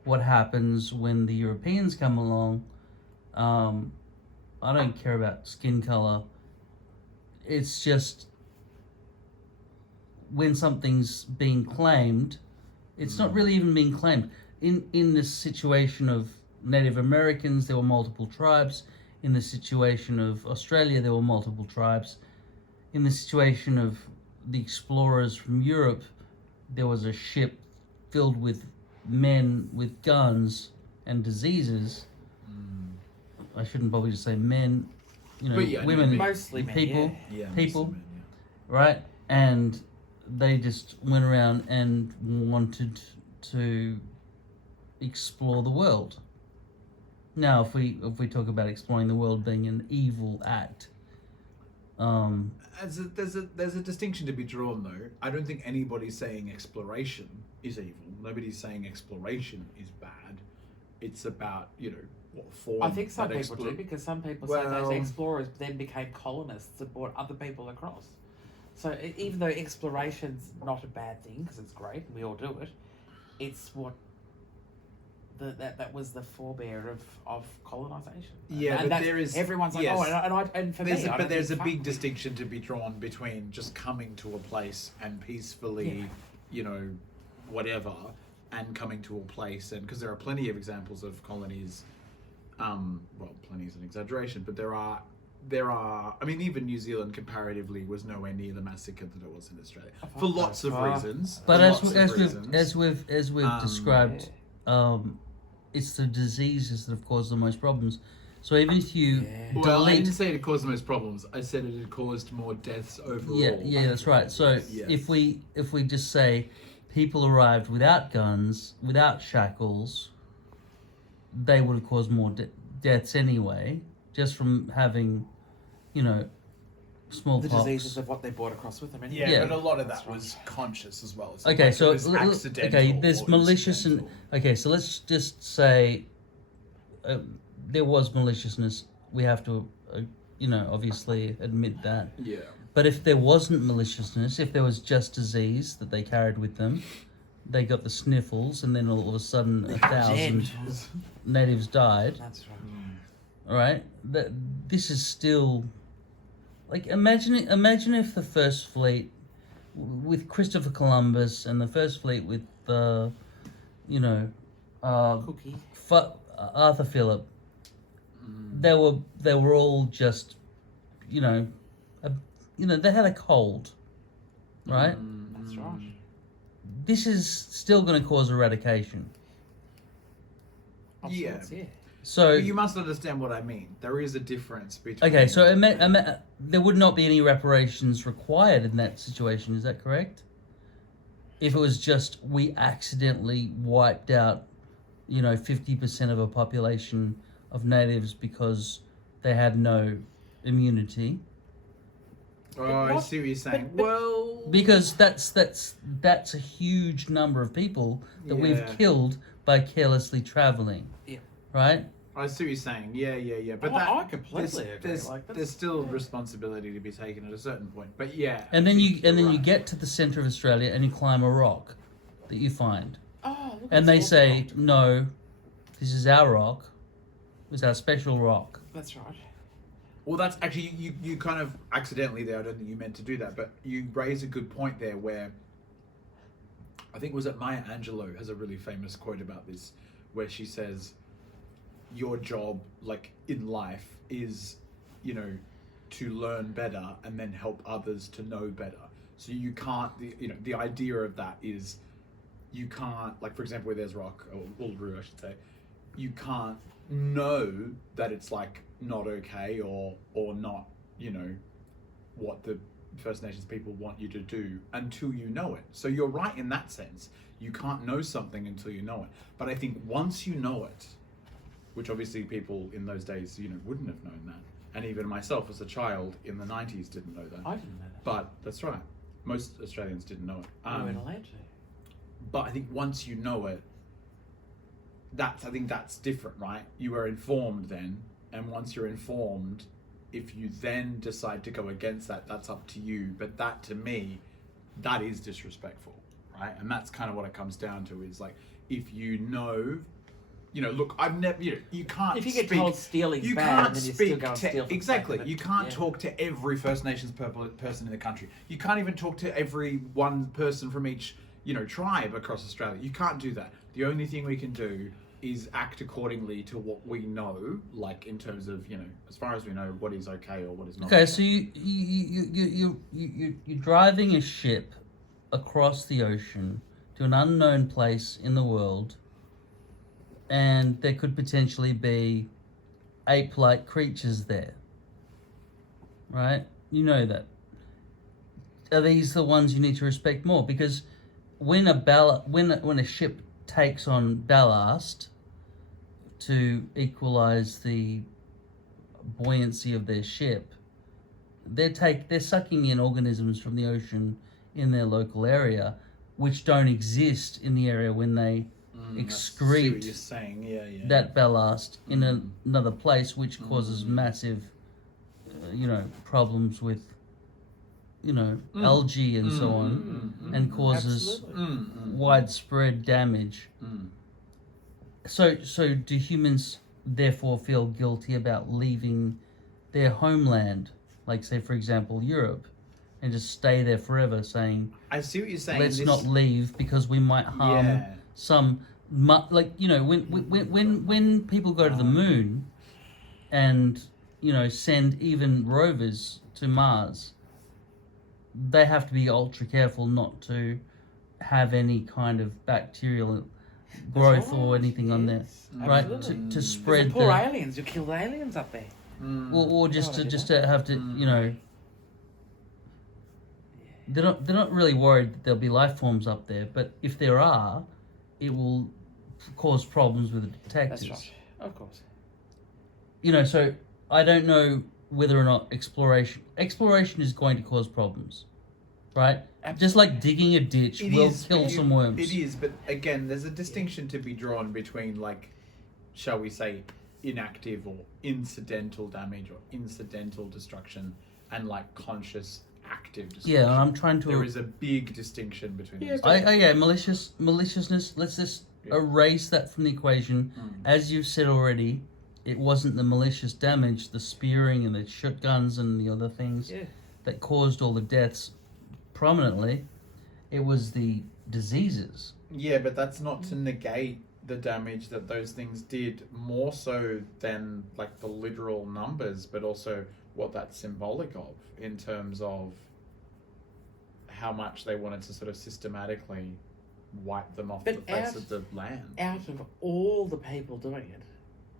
what happens when the Europeans come along. I don't care about skin color. It's just when something's being claimed, it's not really even being claimed. In this situation of Native Americans, there were multiple tribes. In the situation of Australia, there were multiple tribes. In the situation of the explorers from Europe, there was a ship filled with men with guns and diseases. I shouldn't probably just say men, women, mostly men, people, Yeah, people, men, right? And they just went around and wanted to explore the world. Now, if we talk about exploring the world being an evil act, there's a distinction to be drawn, though. I don't think anybody's saying exploration is evil. Nobody's saying exploration is bad. It's about what form. I think some people do, because some people say those explorers then became colonists and brought other people across. So even though exploration's not a bad thing, because it's great and we all do it, it's what that was the forebear of colonisation. Yeah, and but there is everyone's like, yes. and for me, but there's a big distinction to be drawn between just coming to a place and peacefully, whatever, and coming to a place, and because there are plenty of examples of colonies. Plenty is an exaggeration, but there are. I mean, even New Zealand comparatively was nowhere near the massacre that it was in Australia for lots of reasons. But as we've described, it's the diseases that have caused the most problems. So even if you I didn't say it caused the most problems. I said it had caused more deaths overall. Yeah, that's right. So if we just say people arrived without guns, without shackles, they would have caused more deaths anyway, just from having, smallpox. The diseases of what they brought across with them. Anyway. Yeah, but a lot of that was conscious as well. So okay, so accidental. There's malicious and so let's just say there was maliciousness. We have to, obviously admit that. Yeah. But if there wasn't maliciousness, if there was just disease that they carried with them, they got the sniffles, and then all of a sudden 1,000 natives died. That's right. All right, this is still like imagine if the First Fleet with Christopher Columbus and the First Fleet with Cookie. Arthur Phillip, they were all just they had a cold, right? That's right. This is still going to cause eradication. Yeah. So but you must understand what I mean. There is a difference between. Okay, so there would not be any reparations required in that situation. Is that correct? If it was just we accidentally wiped out, 50% of a population of natives because they had no immunity. Oh, I see what you're saying. Well, because that's a huge number of people that we've killed by carelessly traveling. Yeah. Right? I see what you're saying. Yeah. But I completely agree. There's, Like, that's- there's still responsibility to be taken at a certain point. But yeah. And I then think you you're right. get to the center of Australia and you climb a rock that you find, Oh, look, and it's they awesome. say, no, this is our rock. It's our special rock. That's right. Well, that's actually you kind of accidentally there. I don't think you meant to do that, but you raise a good point there. Where I think was it Maya Angelou has a really famous quote about this, where she says, "Your job, like in life, is, to learn better and then help others to know better. So you can't, the idea of that is, you can't, like for example, where there's rock or Uluru, I should say, you can't know that it's like not okay or not, what the First Nations people want you to do until you know it. So you're right in that sense. You can't know something until you know it. But I think once you know it, which obviously people in those days, wouldn't have known that. And even myself as a child in the 90s didn't know that. I didn't know that. But that's right. Most Australians didn't know it. We weren't allowed to. But I think once you know it, I think that's different, right? You were informed then, and once you're informed, if you then decide to go against that, that's up to you. But that, to me, that is disrespectful, right? And that's kind of what it comes down to, is like, if you know, look, I've never, you can't. If you get speak, told stealing's you bad, can't and then you speak still go and to, steal for the exactly. sake of it. You can't Yeah. talk to every First Nations person in the country. You can't even talk to every one person from each, tribe across Australia. You can't do that. The only thing we can do is act accordingly to what we know, like in terms of, as far as we know, what is okay or what is not. Okay, so you're driving a ship across the ocean to an unknown place in the world, and there could potentially be ape-like creatures there, right? You know that. Are these the ones you need to respect more? Because when a ship takes on ballast to equalize the buoyancy of their ship, they're sucking in organisms from the ocean in their local area, which don't exist in the area when they I see what excrete you're saying. Yeah. that ballast in another place, which causes massive, problems with, algae and so on, and causes Absolutely. widespread damage. So do humans therefore feel guilty about leaving their homeland, like say for example Europe, and just stay there forever, saying I see what you're saying. let's not leave because we might harm some, when people go to the moon and send even rovers to Mars, they have to be ultra careful not to have any kind of bacterial growth or anything on there, Yes, right? absolutely. To spread the poor the, aliens, you kill the aliens up there. or just Don't wanna do to have to, they're not really worried that there'll be life forms up there, but if there are, it will cause problems with the detectors. That's right. Of course. So I don't know whether or not exploration is going to cause problems, right? Just like digging a ditch will kill some worms. It is, but again, there's a distinction to be drawn between, like, shall we say, inactive or incidental damage or incidental destruction, and like conscious active destruction. Yeah, and I'm trying to. There is a big distinction between those. Maliciousness. Let's just erase that from the equation. As you've said already, it wasn't the malicious damage, the spearing and the shotguns and the other things that caused all the deaths prominently. It was the diseases. Yeah, but that's not to negate the damage that those things did, more so than like the literal numbers, but also what that's symbolic of in terms of how much they wanted to sort of systematically wipe them off the face of the land. Out of all the people doing it,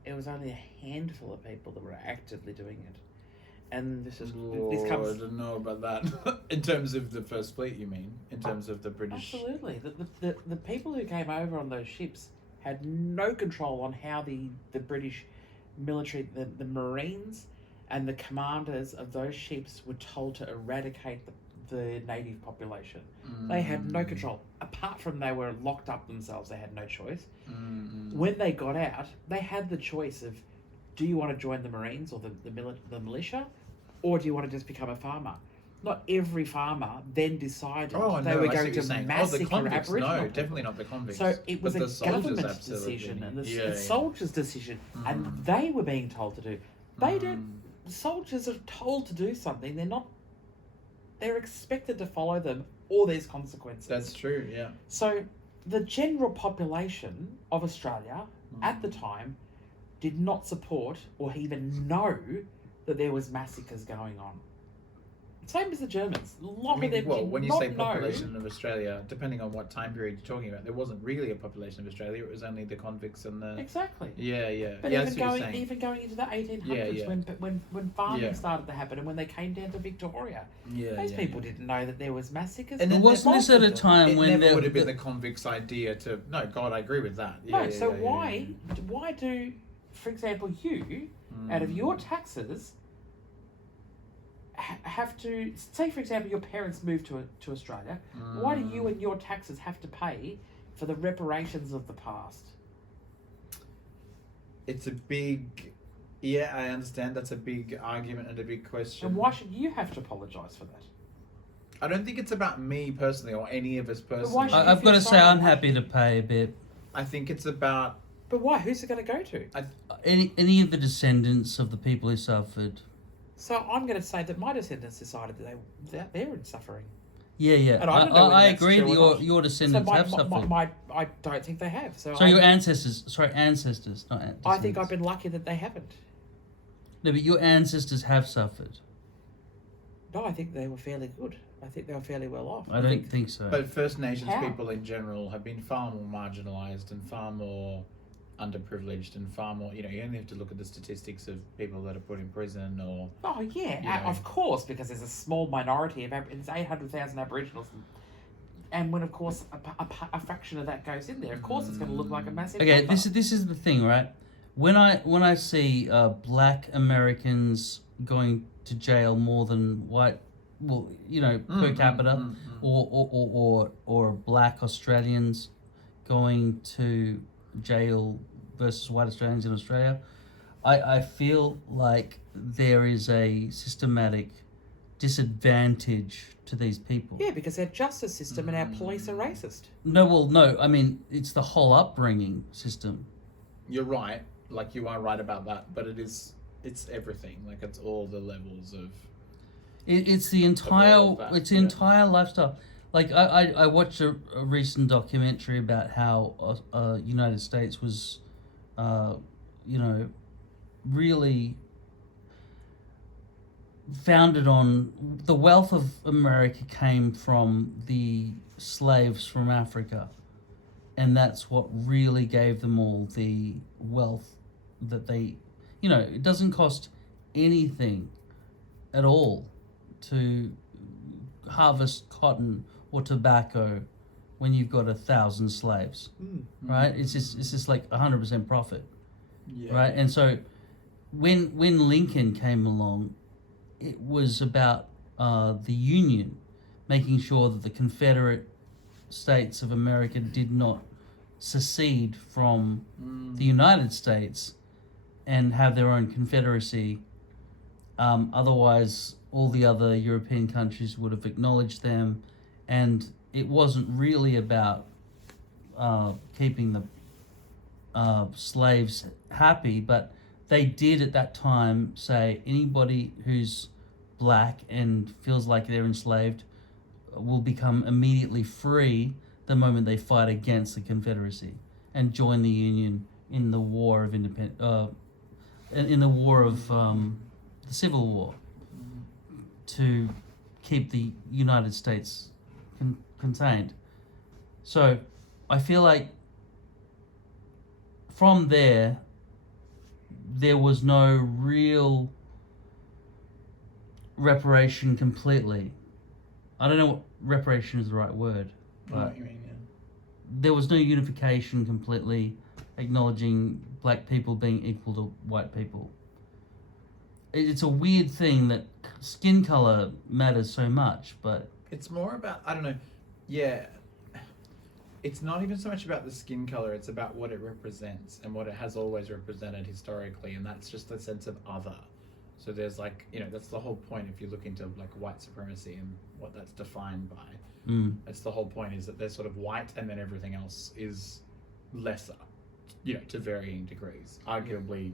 it was only a handful of people that were actively doing it. And this I comes. don't know about that. In terms of the First Fleet, you mean? In terms of the British. Absolutely. The people who came over on those ships had no control on how the British military, the Marines and the commanders of those ships were told to eradicate the native population. They had no control. Apart from they were locked up themselves, they had no choice. When they got out, they had the choice of, do you want to join the Marines or the militia, or do you want to just become a farmer? Not every farmer then decided they were going to massacre Aboriginal No, people. definitely not the convicts. So it was But a the soldiers, government absolutely. decision and the Yeah. soldiers' decision, and they were being told to do. They don't. Soldiers are told to do something. They're expected to follow them, or there's consequences. That's true, yeah. So the general population of Australia at the time did not support or even know that there was massacres going on. Same as the Germans. A lot of them did when you not say know. population of Australia, depending on what time period you're talking about, there wasn't really a population of Australia. It was only the convicts and the Exactly. yeah. But Yeah, that's what you're saying. even going into the 1800s, Yeah. when farming Yeah. started to happen, and when they came down to Victoria, Yeah, those yeah, people didn't know that there was massacres. And But then wasn't this at a time It when never there would have been the convicts' idea to. No, God, I agree with that. Yeah, No, yeah, so yeah, why do, for example, you, out of your taxes, have to say, for example, your parents moved to Australia. Why do you and your taxes have to pay for the reparations of the past? It's a big. Yeah, I understand. That's a big argument and a big question. And why should you have to apologise for that? I don't think it's about me personally or any of us why personally. should- I've got to say, sorry, I'm why- happy to pay a bit. I think it's about. But why? Who's it going to go to? Any of the descendants of the people who suffered. So I'm going to say that my descendants decided that they're in suffering. Yeah. And I don't know whether I that's agree true that or not. your descendants have suffered. I don't think they have. So Your ancestors, not descendants. I think I've been lucky that they haven't. No, but your ancestors have suffered. No, I think they were fairly good. I think they were fairly well off. I don't think so. But First Nations How? people in general have been far more marginalised and far more underprivileged and far more. You only have to look at the statistics of people that are put in prison or. Oh yeah, Yeah. of course, because there's a small minority of it's 800,000 Aboriginals, and when of course a fraction of that goes in there, of course it's going to look like a massive. Okay, number. this is the thing, right? When I see black Americans going to jail more than white, per capita, or black Australians going to jail versus white Australians in Australia, I feel like there is a systematic disadvantage to these people. Yeah, because our justice system and our police are racist. No. I mean, it's the whole upbringing system. You're right. Like you are right about that, but it's everything. Like it's all the levels of. It's the entire all of that, it's the yeah. entire lifestyle. Like I watched a recent documentary about how United States was, really founded on the wealth of America came from the slaves from Africa, and that's what really gave them all the wealth that they, it doesn't cost anything at all to harvest cotton or tobacco when you've got 1,000 slaves, right? It's just like 100% profit, right? And so when Lincoln came along, it was about the Union, making sure that the Confederate States of America did not secede from the United States and have their own confederacy. Otherwise, all the other European countries would have acknowledged them, and it wasn't really about keeping the slaves happy, but they did at that time say anybody who's black and feels like they're enslaved will become immediately free the moment they fight against the Confederacy and join the Union in the War of in the War of the Civil War, to keep the United States contained. So I feel like from there was no real reparation completely. I don't know what reparation is the right word. I know what you mean, yeah. There was no unification completely acknowledging black people being equal to white people. It's a weird thing that skin color matters so much, but It's more about, I don't know, yeah. It's not even so much about the skin color, it's about what it represents and what it has always represented historically, and that's just the sense of other. So there's like, that's the whole point if you look into like white supremacy and what that's defined by. That's the whole point, is that they're sort of white and then everything else is lesser, to varying degrees. Arguably,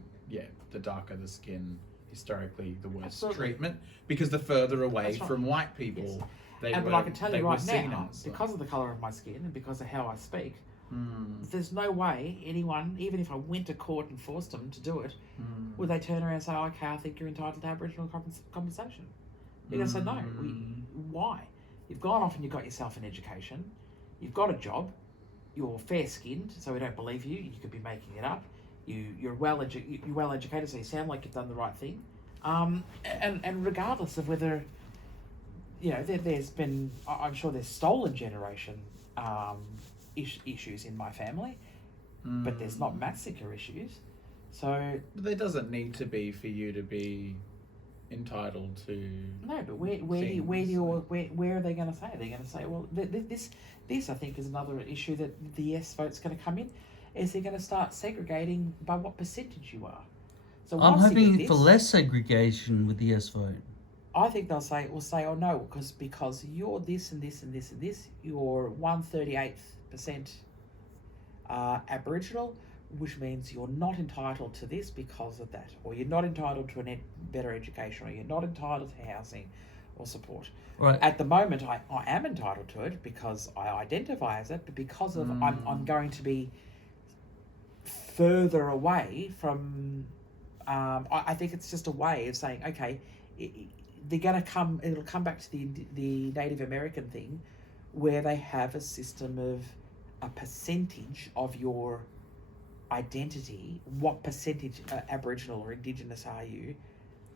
the darker the skin, historically the worse Absolutely. treatment, because the further away That's right. from white people, Yes. they But were, I can tell they you were right seen now, as, because of the colour of my skin and because of how I speak, Mm. there's no way anyone, even if I went to court and forced them to do it, Mm. would they turn around and say, okay, I think you're entitled to Aboriginal compensation? You're going to say, no. Why? You've gone off and you've got yourself an education. You've got a job. You're fair-skinned, so we don't believe you. You could be making it up. You're well-educated, so you sound like you've done the right thing. And regardless of whether, there's been, I'm sure there's stolen generation issues in my family, but there's not massacre issues. So But there doesn't need to be for you to be entitled to. no, but where are they going to say? They're going to say, well, this I think is another issue that the yes vote's going to come in, is they're going to start segregating by what percentage you are. So I'm once you get hoping this, for less segregation with the yes vote. I think they'll say, oh no, because you're this and this and this and this, you're 1/38% Aboriginal, which means you're not entitled to this because of that, or you're not entitled to a better education, or you're not entitled to housing or support. Right. At the moment, I am entitled to it because I identify as it, but because of I'm going to be further away from. I think it's just a way of saying, okay, they're going to come. It'll come back to the Native American thing, where they have a system of a percentage of your identity. What percentage Aboriginal or Indigenous are you?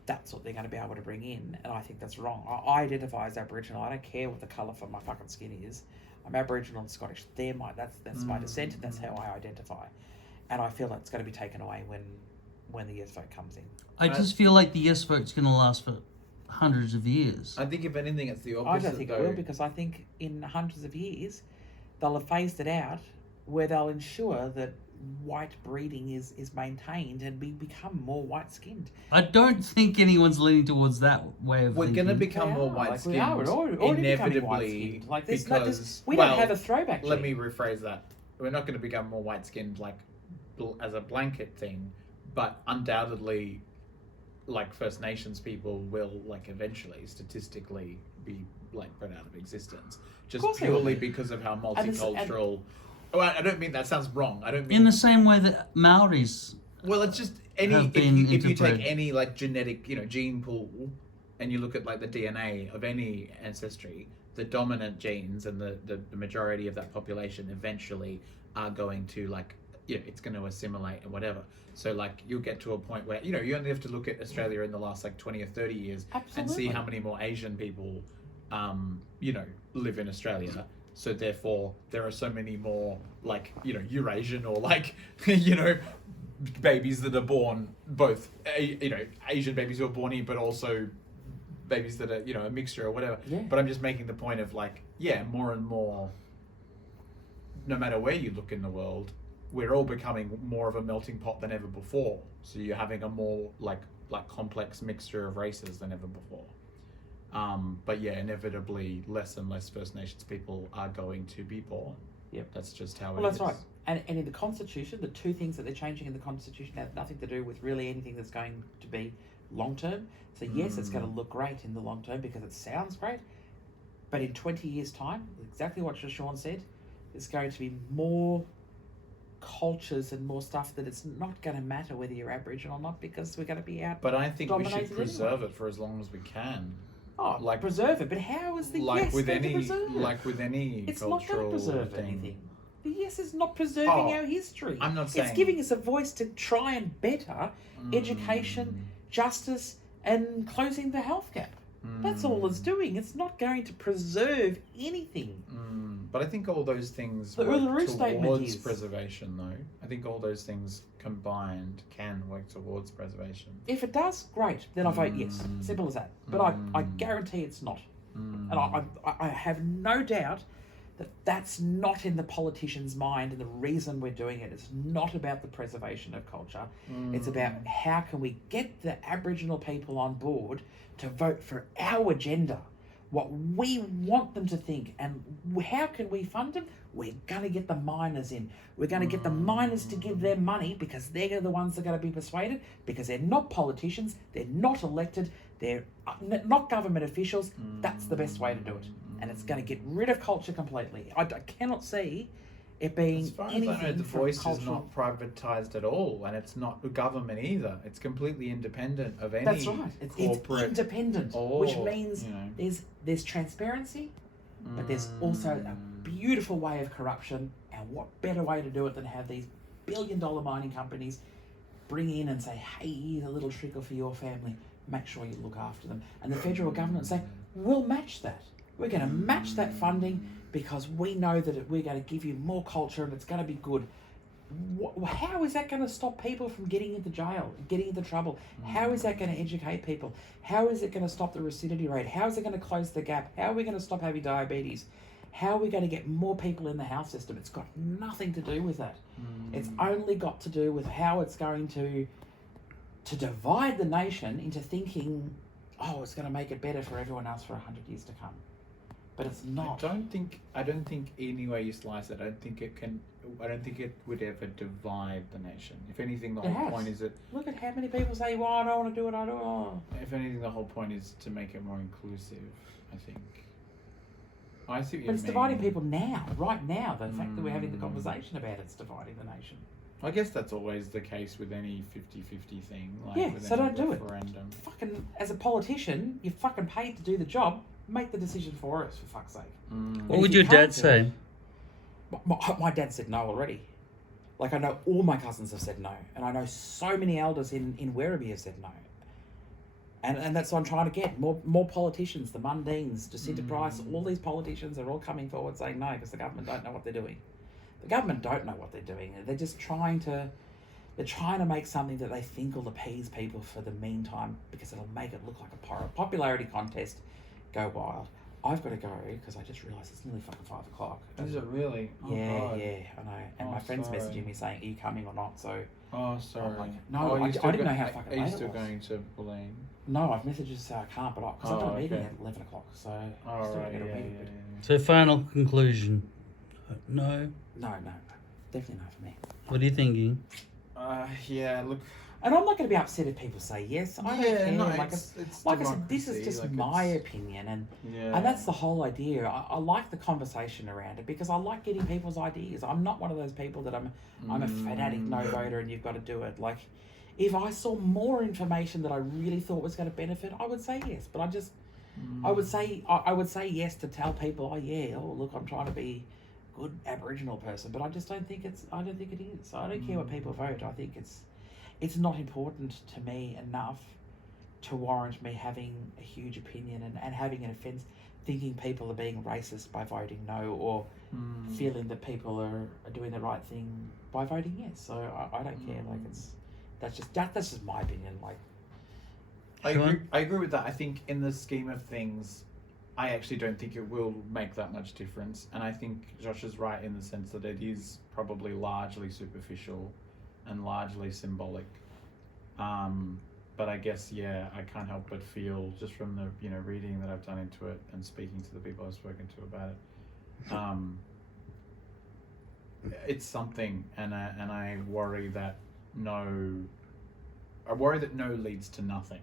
That's what they're going to be able to bring in, and I think that's wrong. I identify as Aboriginal. I don't care what the colour for my fucking skin is. I'm Aboriginal and Scottish. That's my descent, and that's how I identify. And I feel that's going to be taken away when the yes vote comes in. I just feel like the yes vote's going to last for hundreds of years. I think if anything, it's the opposite. I don't think it will, because I think in hundreds of years they'll have phased it out, where they'll ensure that white breeding is maintained and we become more white-skinned. I don't think anyone's leaning towards that way of We're thinking. going to become more white-skinned, We're already inevitably, like because we don't have a throwback. Let me rephrase that. We're not going to become more white-skinned like as a blanket thing, but undoubtedly, like First Nations people will like eventually statistically be like put out of existence, just purely because of how multicultural. Well, I don't mean that sounds wrong. I don't mean in the same way that Maoris. Well, it's just if you take any like genetic, gene pool, and you look at like the DNA of any ancestry, the dominant genes and the majority of that population eventually are going to it's going to assimilate and whatever. So like you'll get to a point where you only have to look at Australia in the last like 20 or 30 years and see how many more Asian people live in Australia. So therefore there are so many more like Eurasian or like babies that are born, both Asian babies who are born here, but also babies that are a mixture or whatever. But I'm just making the point of more and more, no matter where you look in the world, we're all becoming more of a melting pot than ever before. So you're having a more like complex mixture of races than ever before. But inevitably less and less First Nations people are going to be born. Yep. That's just how it is. Well, that's right. And in the Constitution, the two things that they're changing in the Constitution have nothing to do with really anything that's going to be long term. So yes, it's going to look great in the long term because it sounds great, but in 20 years' time, exactly what Sean said, there's going to be more cultures and more stuff that it's not going to matter whether you're Aboriginal or not, because we're going to be out. But I think we should preserve anyway. it for as long as we can. Oh, preserve it, but how is the yes going to preserve it? Like with any it's cultural not going to preserve thing. anything. The yes is not preserving our history. I'm not saying it's giving us a voice to try and better education, justice, and closing the health gap. That's all it's doing. It's not going to preserve anything. But I think all those things The work Uluru Statement towards is preservation, though. I think all those things combined can work towards preservation. If it does, great. Then I vote yes. Simple as that. But I guarantee it's not. And I have no doubt that that's not in the politician's mind, and the reason we're doing it is not about the preservation of culture. It's about how can we get the Aboriginal people on board to vote for our agenda, what we want them to think, and how can we fund them? We're going to get the miners in. We're going to get the miners to give their money, because they're the ones that are going to be persuaded, because they're not politicians, they're not elected, they're not government officials. That's the best way to do it. And it's going to get rid of culture completely. I cannot see it being as far anything as I know, the from Voice cultural... is not privatised at all, and it's not the government either. It's completely independent of any That's right. It's independent, which means you know. there's transparency, but there's also a beautiful way of corruption. And what better way to do it than have these billion-dollar mining companies bring in and say, hey, here's a little trickle for your family. Make sure you look after them. And the federal government say, we'll match that. We're going to match that funding because we know that we're going to give you more culture and it's going to be good. How is that going to stop people from getting into jail, getting into trouble? How is that going to educate people? How is it going to stop the recidivism rate? How is it going to close the gap? How are we going to stop having diabetes? How are we going to get more people in the health system? It's got nothing to do with that. It's only got to do with how it's going to divide the nation into thinking, oh, it's going to make it better for everyone else for 100 years to come. But it's not. I don't think any way you slice it, I don't think it would ever divide the nation. If anything, the whole point is that... Look at how many people say, well, I don't want to do it, I don't want to. If anything, the whole point is to make it more inclusive, I think. I see what you But it's mean. dividing people now, right now. The fact that we're having the conversation about it's dividing the nation. I guess that's always the case with any 50-50 thing. Like Yeah, with so any don't do it. referendum. Fucking, as a politician, you're fucking paid to do the job. Make the decision for us, for fuck's sake. What would your dad say? My dad said no already. Like, I know all my cousins have said no. And I know so many elders in Werribee have said no. And that's what I'm trying to get. More politicians, the Mundines, Jacinta Price, all these politicians are all coming forward saying no because the government don't know what they're doing. The government don't know what they're doing. They're just trying to make something that they think will appease people for the meantime, because it'll make it look like a popularity contest. Go wild. I've got to go because I just realised it's nearly fucking 5 o'clock. Is it really? Oh, yeah, God. yeah, I know. And my friend's sorry. messaging me saying, are you coming or not? So Oh, sorry. I'm like, no, I didn't know how fucking Are you late still it was. going to Blaine? No, I've messaged to say I can't, but because I've got a meeting okay. at 11 o'clock, so I'm Oh, still right, going to yeah, get a yeah, meeting. So final conclusion. No. No, definitely not for me. What are you thinking? Yeah, look. And I'm not going to be upset if people say yes. I don't care. No, like it's like I said, this is democracy, just like my it's- opinion, and Yeah. and that's the whole idea. I like the conversation around it because I like getting people's ideas. I'm not one of those people that I'm a fanatic no voter and you've got to do it. Like, if I saw more information that I really thought was going to benefit, I would say yes. But I would say yes to tell people, oh yeah, oh look, I'm trying to be a good Aboriginal person, but I just don't think it is. I don't care what people vote. I think it's not important to me enough to warrant me having a huge opinion and having an offence, thinking people are being racist by voting no, or feeling that people are doing the right thing by voting yes. So I don't care. Like, that's just my opinion. Like, I agree with that. I think in the scheme of things, I actually don't think it will make that much difference. And I think Josh is right in the sense that it is probably largely superficial and largely symbolic. But I guess, yeah, I can't help but feel, just from the reading that I've done into it and speaking to the people I've spoken to about it, it's something, and I worry that no leads to nothing,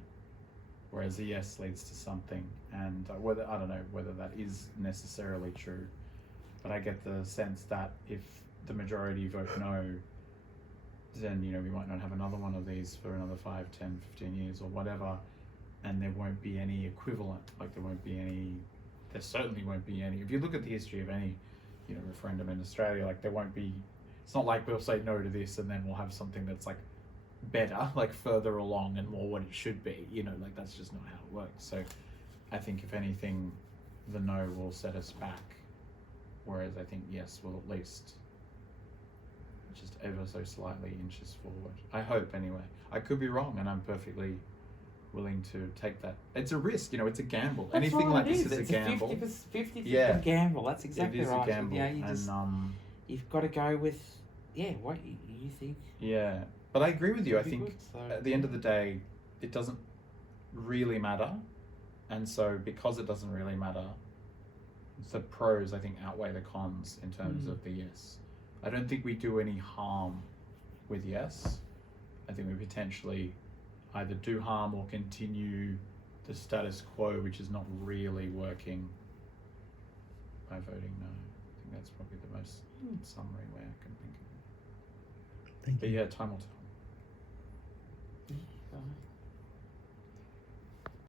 whereas a yes leads to something. And I don't know whether that is necessarily true, but I get the sense that if the majority vote no, then we might not have another one of these for another 5, 10, 15 years or whatever, and there won't be any equivalent. Like, there certainly won't be any. If you look at the history of any referendum in Australia, like, there won't be. It's not like we'll say no to this and then we'll have something that's like better, like further along and more what it should be. Like, that's just not how it works. So I think if anything, the no will set us back, whereas I think yes will at least just ever so slightly inches forward. I hope, anyway. I could be wrong, and I'm perfectly willing to take that. It's a risk, you know. It's a gamble. That's Anything right, like it this is a It's gamble. 50 Yeah. gamble. That's exactly it is right. a gamble, Yeah, you and just you've got to go with what you think. yeah. But I agree with you. I would be think good, so. at the end of the day, it doesn't really matter, and so because it doesn't really matter, the pros I think outweigh the cons in terms of the yes. I don't think we do any harm with yes. I think we potentially either do harm or continue the status quo, which is not really working, by voting no. I think that's probably the most summary way I can think of it. Thank But you. yeah, time will tell. Bye.